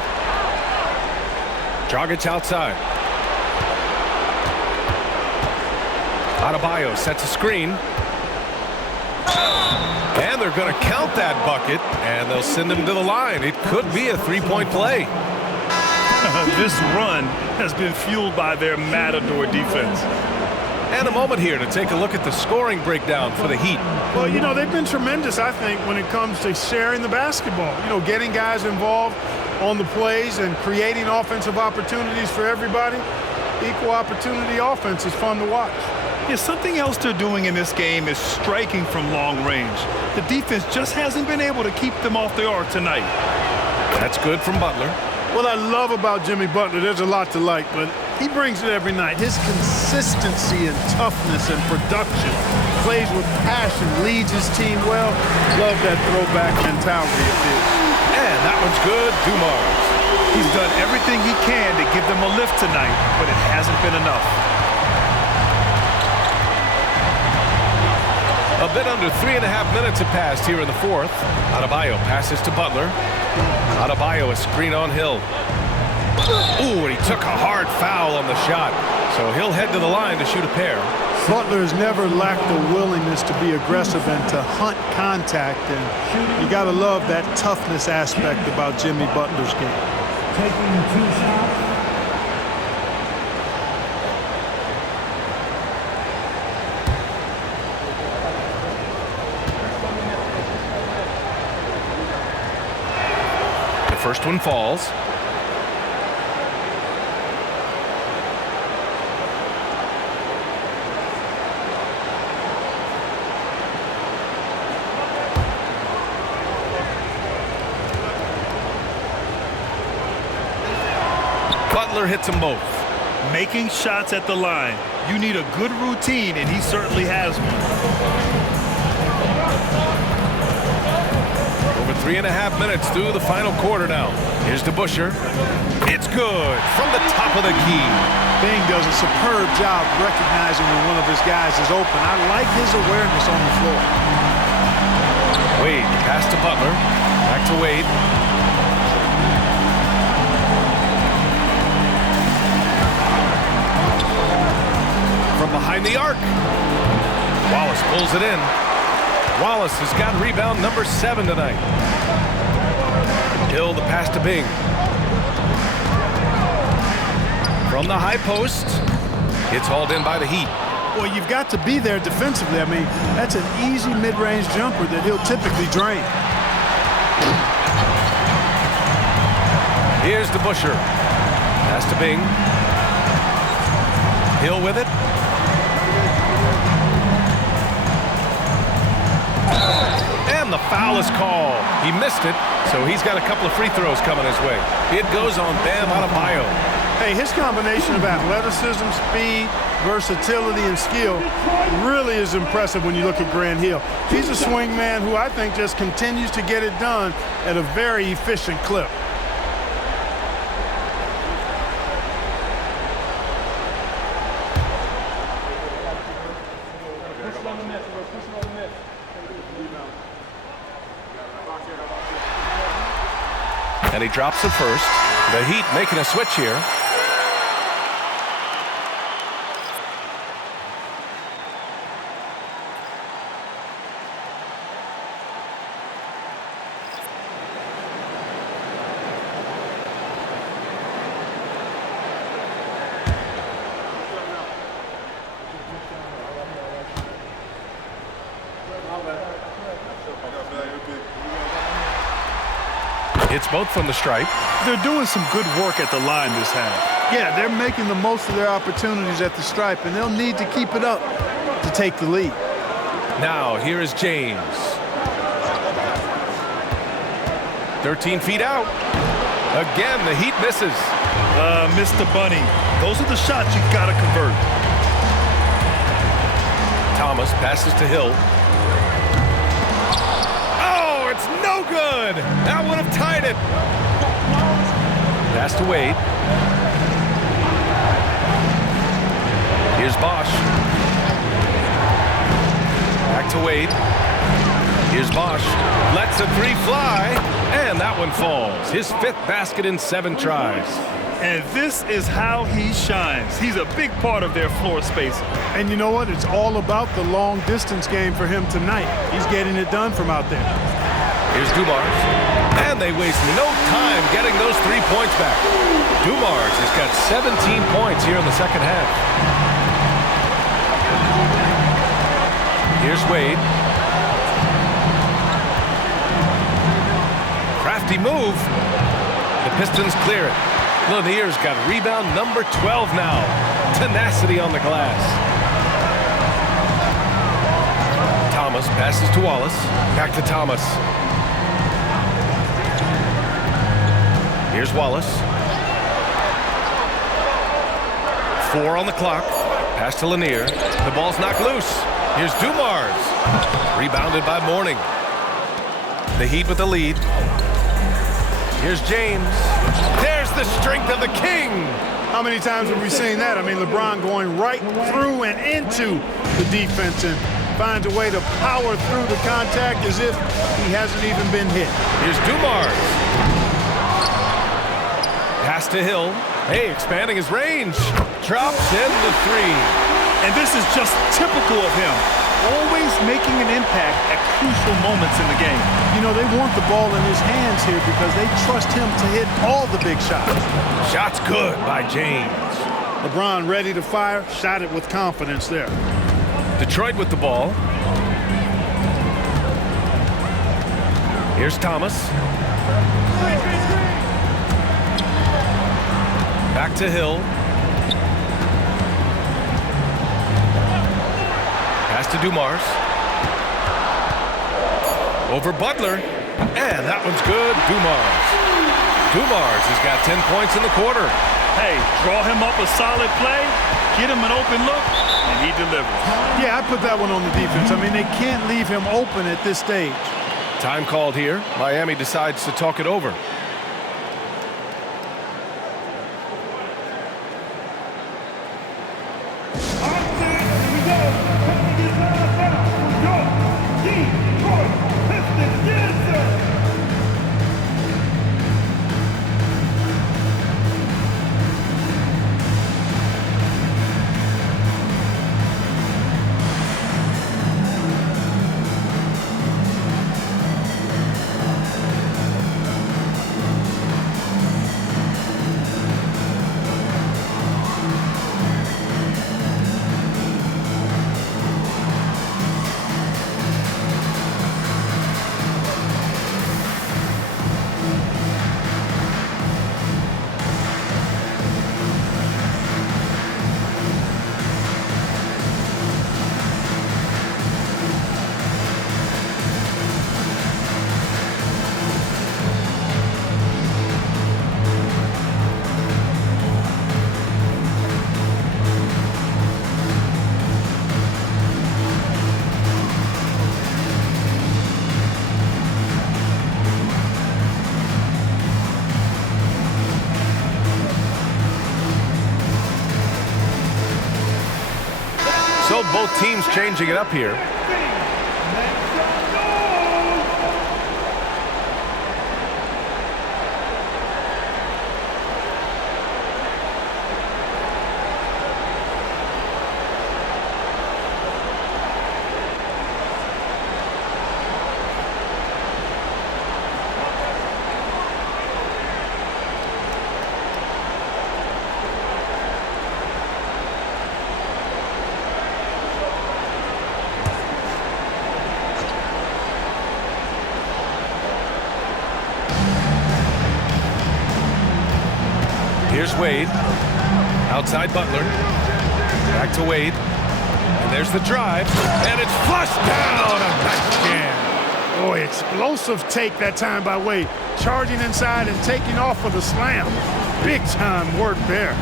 Dragic outside. Adebayo sets a screen. And they're going to count that bucket, and they'll send him to the line. It could be a 3-point play. This run has been fueled by their Matador defense. And a moment here to take a look at the scoring breakdown for the Heat. Well, you know, they've been tremendous, I think, when it comes to sharing the basketball. You know, getting guys involved on the plays and creating offensive opportunities for everybody. Equal opportunity offense is fun to watch. Yeah, something else they're doing in this game is striking from long range. The defense just hasn't been able to keep them off the arc tonight. That's good from Butler. What I love about Jimmy Butler, there's a lot to like, but he brings it every night. His consistency and toughness and production, plays with passion, leads his team well. Love that throwback mentality of his. And that one's good, Dumars. He's done everything he can to give them a lift tonight, but it hasn't been enough. A bit under 3.5 minutes have passed here in the 4th. Adebayo passes to Butler. Adebayo a screen on Hill. Ooh, and he took a hard foul on the shot. So he'll head to the line to shoot a pair. Butler has never lacked the willingness to be aggressive and to hunt contact. And you got to love that toughness aspect about Jimmy Butler's game. Taking 2 shots. First one falls. Butler hits them both. Making shots at the line. You need a good routine, and he certainly has one. Over 3.5 minutes through the final quarter now. Here's DeBusschere. It's good from the top of the key. Bing does a superb job recognizing when one of his guys is open. I like his awareness on the floor. Wade, pass to Butler. Back to Wade. From behind the arc. Wallace pulls it in. Wallace has got rebound number 7 tonight. Hill the pass to Bing. From the high post. It's hauled in by the Heat. Well, you've got to be there defensively. I mean, that's an easy mid-range jumper that he'll typically drain. Here's DeBusschere. Pass to Bing. Hill with it. And the foul is called. He missed it, so he's got a couple of free throws coming his way. It goes on Bam Adebayo. Hey, his combination of athleticism, speed, versatility, and skill really is impressive when you look at Grant Hill. He's a swing man who I think just continues to get it done at a very efficient clip. And he drops it first. The Heat making a switch here. It's both from the stripe. They're doing some good work at the line this half. Yeah, they're making the most of their opportunities at the stripe, and they'll need to keep it up to take the lead. Now, here is James. 13 feet out. Again, the Heat misses. Mr. Bunny, those are the shots you gotta convert. Thomas passes to Hill. Oh, it's no good. That would have tied it. Pass to Wade. Here's Bosch. Back to Wade. Here's Bosch. Lets a three fly, and that one falls. His 5th basket in 7 tries. And this is how he shines. He's a big part of their floor spacing. And you know what? It's all about the long distance game for him tonight. He's getting it done from out there. Here's Dumars. And they waste no time getting those 3 points back. Dumars has got 17 points here in the second half. Here's Wade. Crafty move. The Pistons clear it. Lanier's got rebound number 12 now. Tenacity on the glass. Thomas passes to Wallace. Back to Thomas. Here's Wallace. 4 on the clock. Pass to Lanier. The ball's knocked loose. Here's Dumars. Rebounded by Mourning. The Heat with the lead. Here's James. There's the strength of the king. How many times have we seen that? I mean, LeBron going right through and into the defense and finds a way to power through the contact as if he hasn't even been hit. Here's Dumars. Pass to Hill. Hey, expanding his range. Drops in the 3. And this is just typical of him. Always making an impact at crucial moments in the game. You know, they want the ball in his hands here because they trust him to hit all the big shots. Shot's good by James. LeBron ready to fire, shot it with confidence there. Detroit with the ball. Here's Thomas. Back to Hill. Pass to Dumars. Over Butler. And that one's good. Dumars has got 10 points in the quarter. Hey, draw him up a solid play, get him an open look, and he delivers. Yeah, I put that one on the defense. I mean, they can't leave him open at this stage. Time called here. Miami decides to talk it over. So both teams changing it up here. Here's Wade. Outside Butler. Back to Wade. And there's the drive. And it's flushed down. A nice jam. Boy, explosive take that time by Wade. Charging inside and taking off for the slam. Big time work there.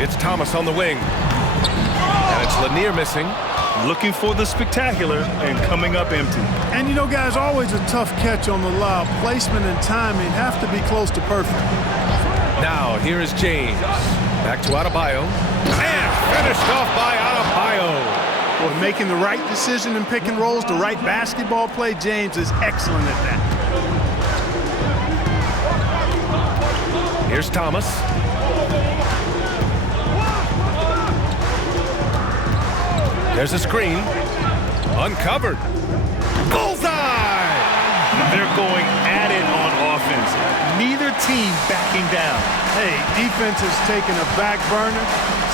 It's Thomas on the wing. And it's Lanier missing. Looking for the spectacular and coming up empty. And you know, guys, always a tough catch on the lob. Placement and timing have to be close to perfect. Now, here is James. Back to Adebayo. And finished off by Adebayo. Boy, making the right decision in pick and rolls, the right basketball play. James is excellent at that. Here's Thomas. There's a screen. Uncovered. Bullseye! They're going at it on offense. Neither team backing down. Hey, defense has taken a back burner.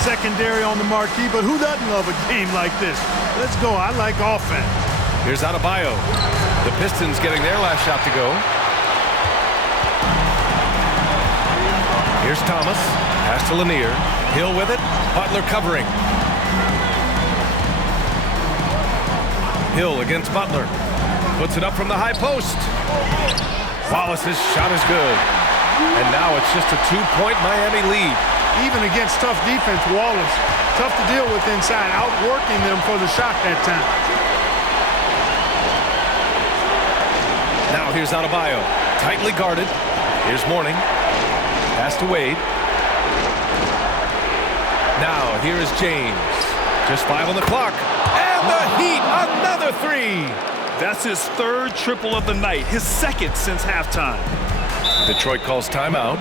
Secondary on the marquee, but who doesn't love a game like this? Let's go. I like offense. Here's Adebayo. The Pistons getting their last shot to go. Here's Thomas. Pass to Lanier. Hill with it. Butler covering. Hill against Butler. Puts it up from the high post. Wallace's shot is good. And now it's just a 2-point Miami lead. Even against tough defense, Wallace, tough to deal with inside, outworking them for the shot that time. Now here's Adebayo. Tightly guarded. Here's Mourning. Pass to Wade. Now here is James. Just 5 on the clock. And the Heat, another 3. That's his third triple of the night, his second since halftime. Detroit calls timeout.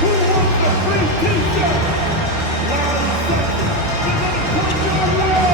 Who wants the free t-shirt? Larry Sexton. They're gonna put you away.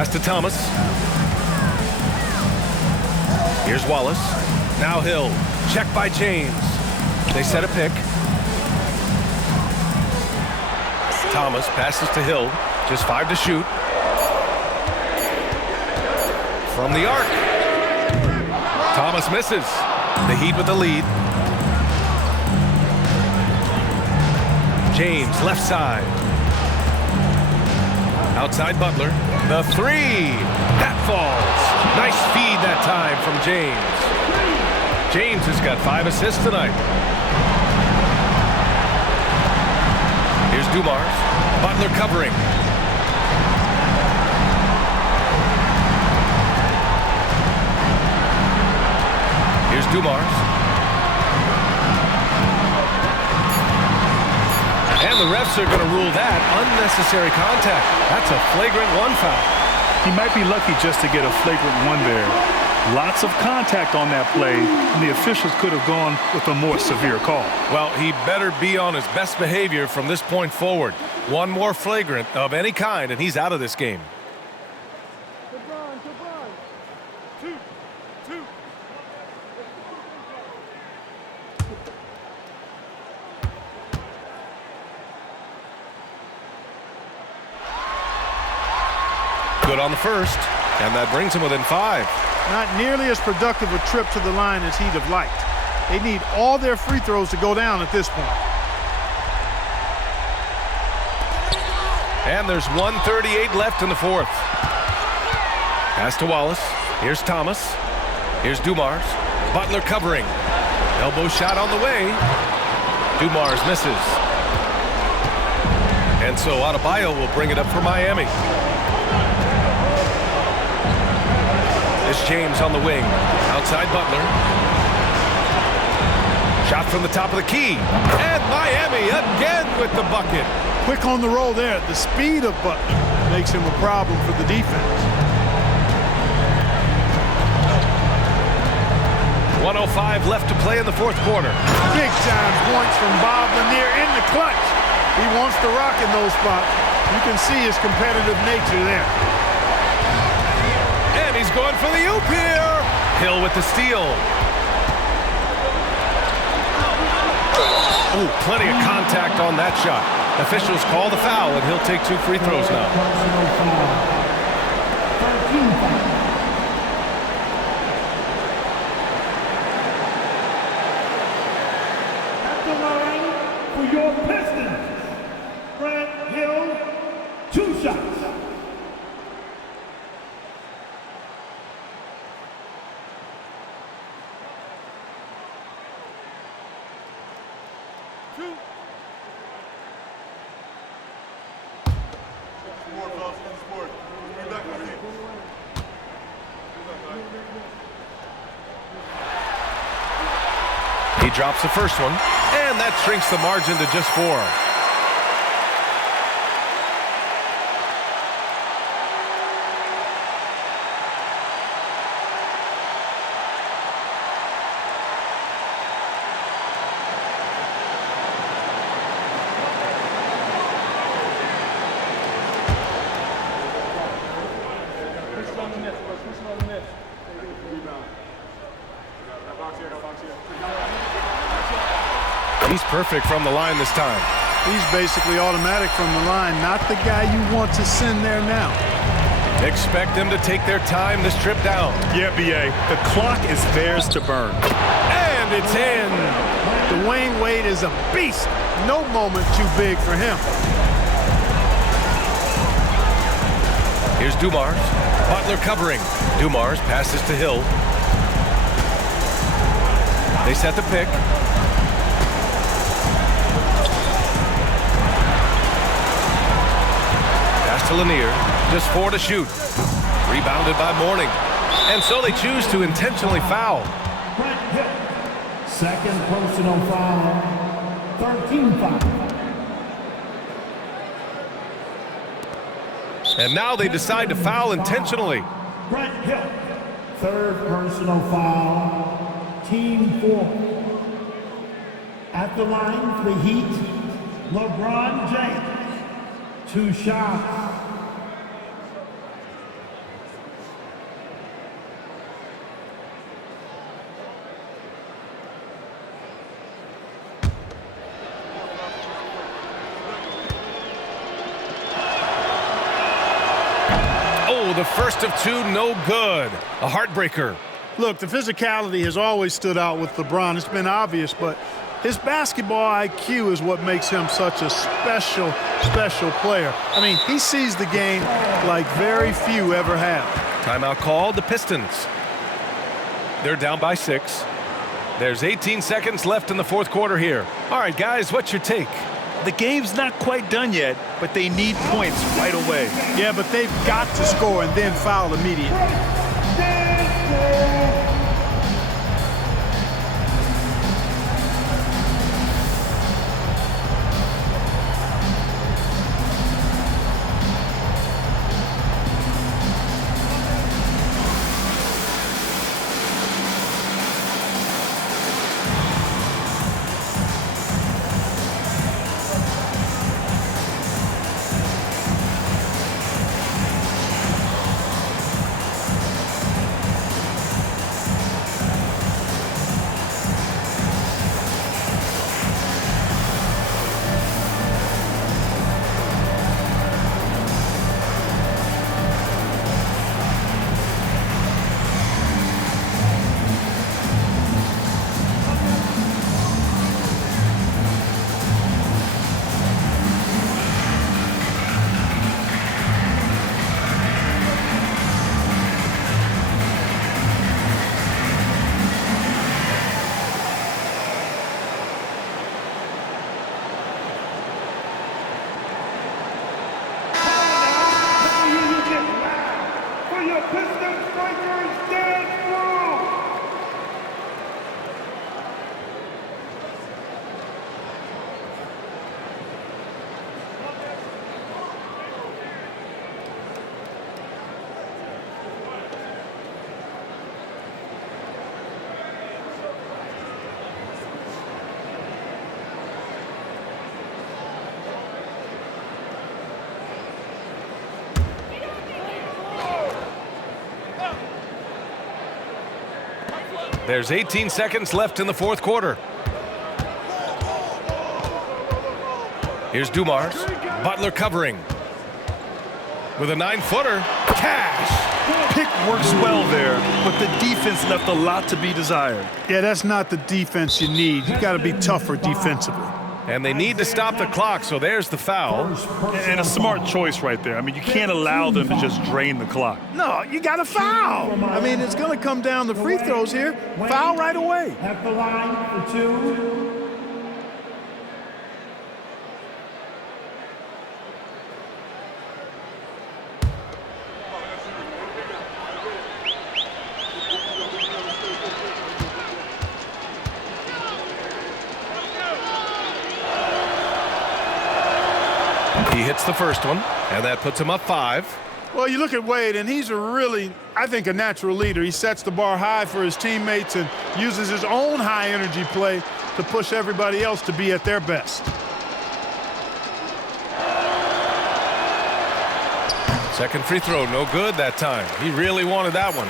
Pass to Thomas. Here's Wallace. Now Hill. Check by James. They set a pick. Thomas passes to Hill. Just 5 to shoot. From the arc. Thomas misses. The Heat with the lead. James, left side. Outside Butler. The 3. That falls. Nice feed that time from James. James has got 5 assists tonight. Here's Dumars. Butler covering. Here's Dumars. And the refs are going to rule that unnecessary contact. That's a flagrant 1 foul. He might be lucky just to get a flagrant 1 there. Lots of contact on that play, and the officials could have gone with a more severe call. Well, he better be on his best behavior from this point forward. One more flagrant of any kind, and he's out of this game. Good on the first, and that brings him within 5. Not nearly as productive a trip to the line as he'd have liked. They need all their free throws to go down at this point. And there's 1:38 left in the 4th. Pass to Wallace. Here's Thomas. Here's Dumars. Butler covering. Elbow shot on the way. Dumars misses. And so Adebayo will bring it up for Miami. It's James on the wing. Outside Butler. Shot from the top of the key. And Miami again with the bucket. Quick on the roll there. The speed of Butler makes him a problem for the defense. 1:05 left to play in the 4th quarter. Big time points from Bob Lanier in the clutch. He wants to rock in those spots. You can see his competitive nature there. And he's going for the oop here. Hill with the steal. Ooh, plenty of contact on that shot. Officials call the foul, and he'll take 2 free throws now. At the line for your Pistons, Grant Hill, 2 shots. He drops the first one, and that shrinks the margin to just 4. He's perfect from the line this time. He's basically automatic from the line, not the guy you want to send there now. Expect them to take their time this trip down. Yeah, B.A., the clock is theirs to burn. And it's in. Dwayne Wade is a beast. No moment too big for him. Here's Dumars. Butler covering. Dumars passes to Hill. They set the pick. Pass to Lanier. Just 4 to shoot. Rebounded by Mourning. And so they choose to intentionally foul. Second personal foul, 13 foul. And now they decide to foul intentionally. Grant Hill, third personal foul, team 4. At the line for the Heat, LeBron James, 2 shots. the first of two, no good. A heartbreaker. Look, the physicality has always stood out with LeBron. It's been obvious, but his basketball IQ is what makes him such a special player. I mean, he sees the game like very few ever have. Timeout called, the Pistons. They're down by 6. There's 18 seconds left in the fourth quarter here. All right, guys, what's your take? The game's not quite done yet, but they need points right away. Yeah, but they've got to score and then foul immediately. Pistons strikers dance move! There's 18 seconds left in the fourth quarter. Here's Dumars. Butler covering. With a 9-footer. Cash! Pick works well there, but the defense left a lot to be desired. Yeah, that's not the defense you need. You got to be tougher defensively. And they need to stop the clock, so there's the foul. And a smart choice right there. I mean, you can't allow them to just drain the clock. No, you got to foul. I mean, it's going to come down to free throws here. Foul right away. At the line for 2. He hits the first one, and that puts him up 5. Well, you look at Wade, and he's a really, I think, a natural leader. He sets the bar high for his teammates and uses his own high-energy play to push everybody else to be at their best. Second free throw, no good that time. He really wanted that one.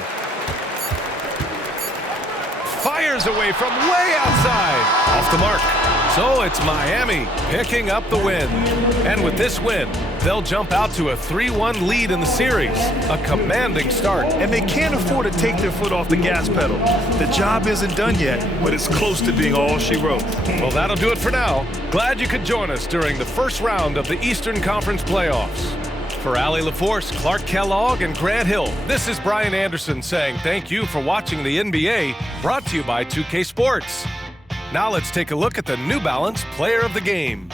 Fires away from way outside. Off the mark. So it's Miami picking up the win. And with this win, they'll jump out to a 3-1 lead in the series. A commanding start. And they can't afford to take their foot off the gas pedal. The job isn't done yet, but it's close to being all she wrote. Well, that'll do it for now. Glad you could join us during the first round of the Eastern Conference playoffs. For Allie LaForce, Clark Kellogg, and Grant Hill, this is Brian Anderson saying thank you for watching the NBA, brought to you by 2K Sports. Now let's take a look at the New Balance Player of the Game.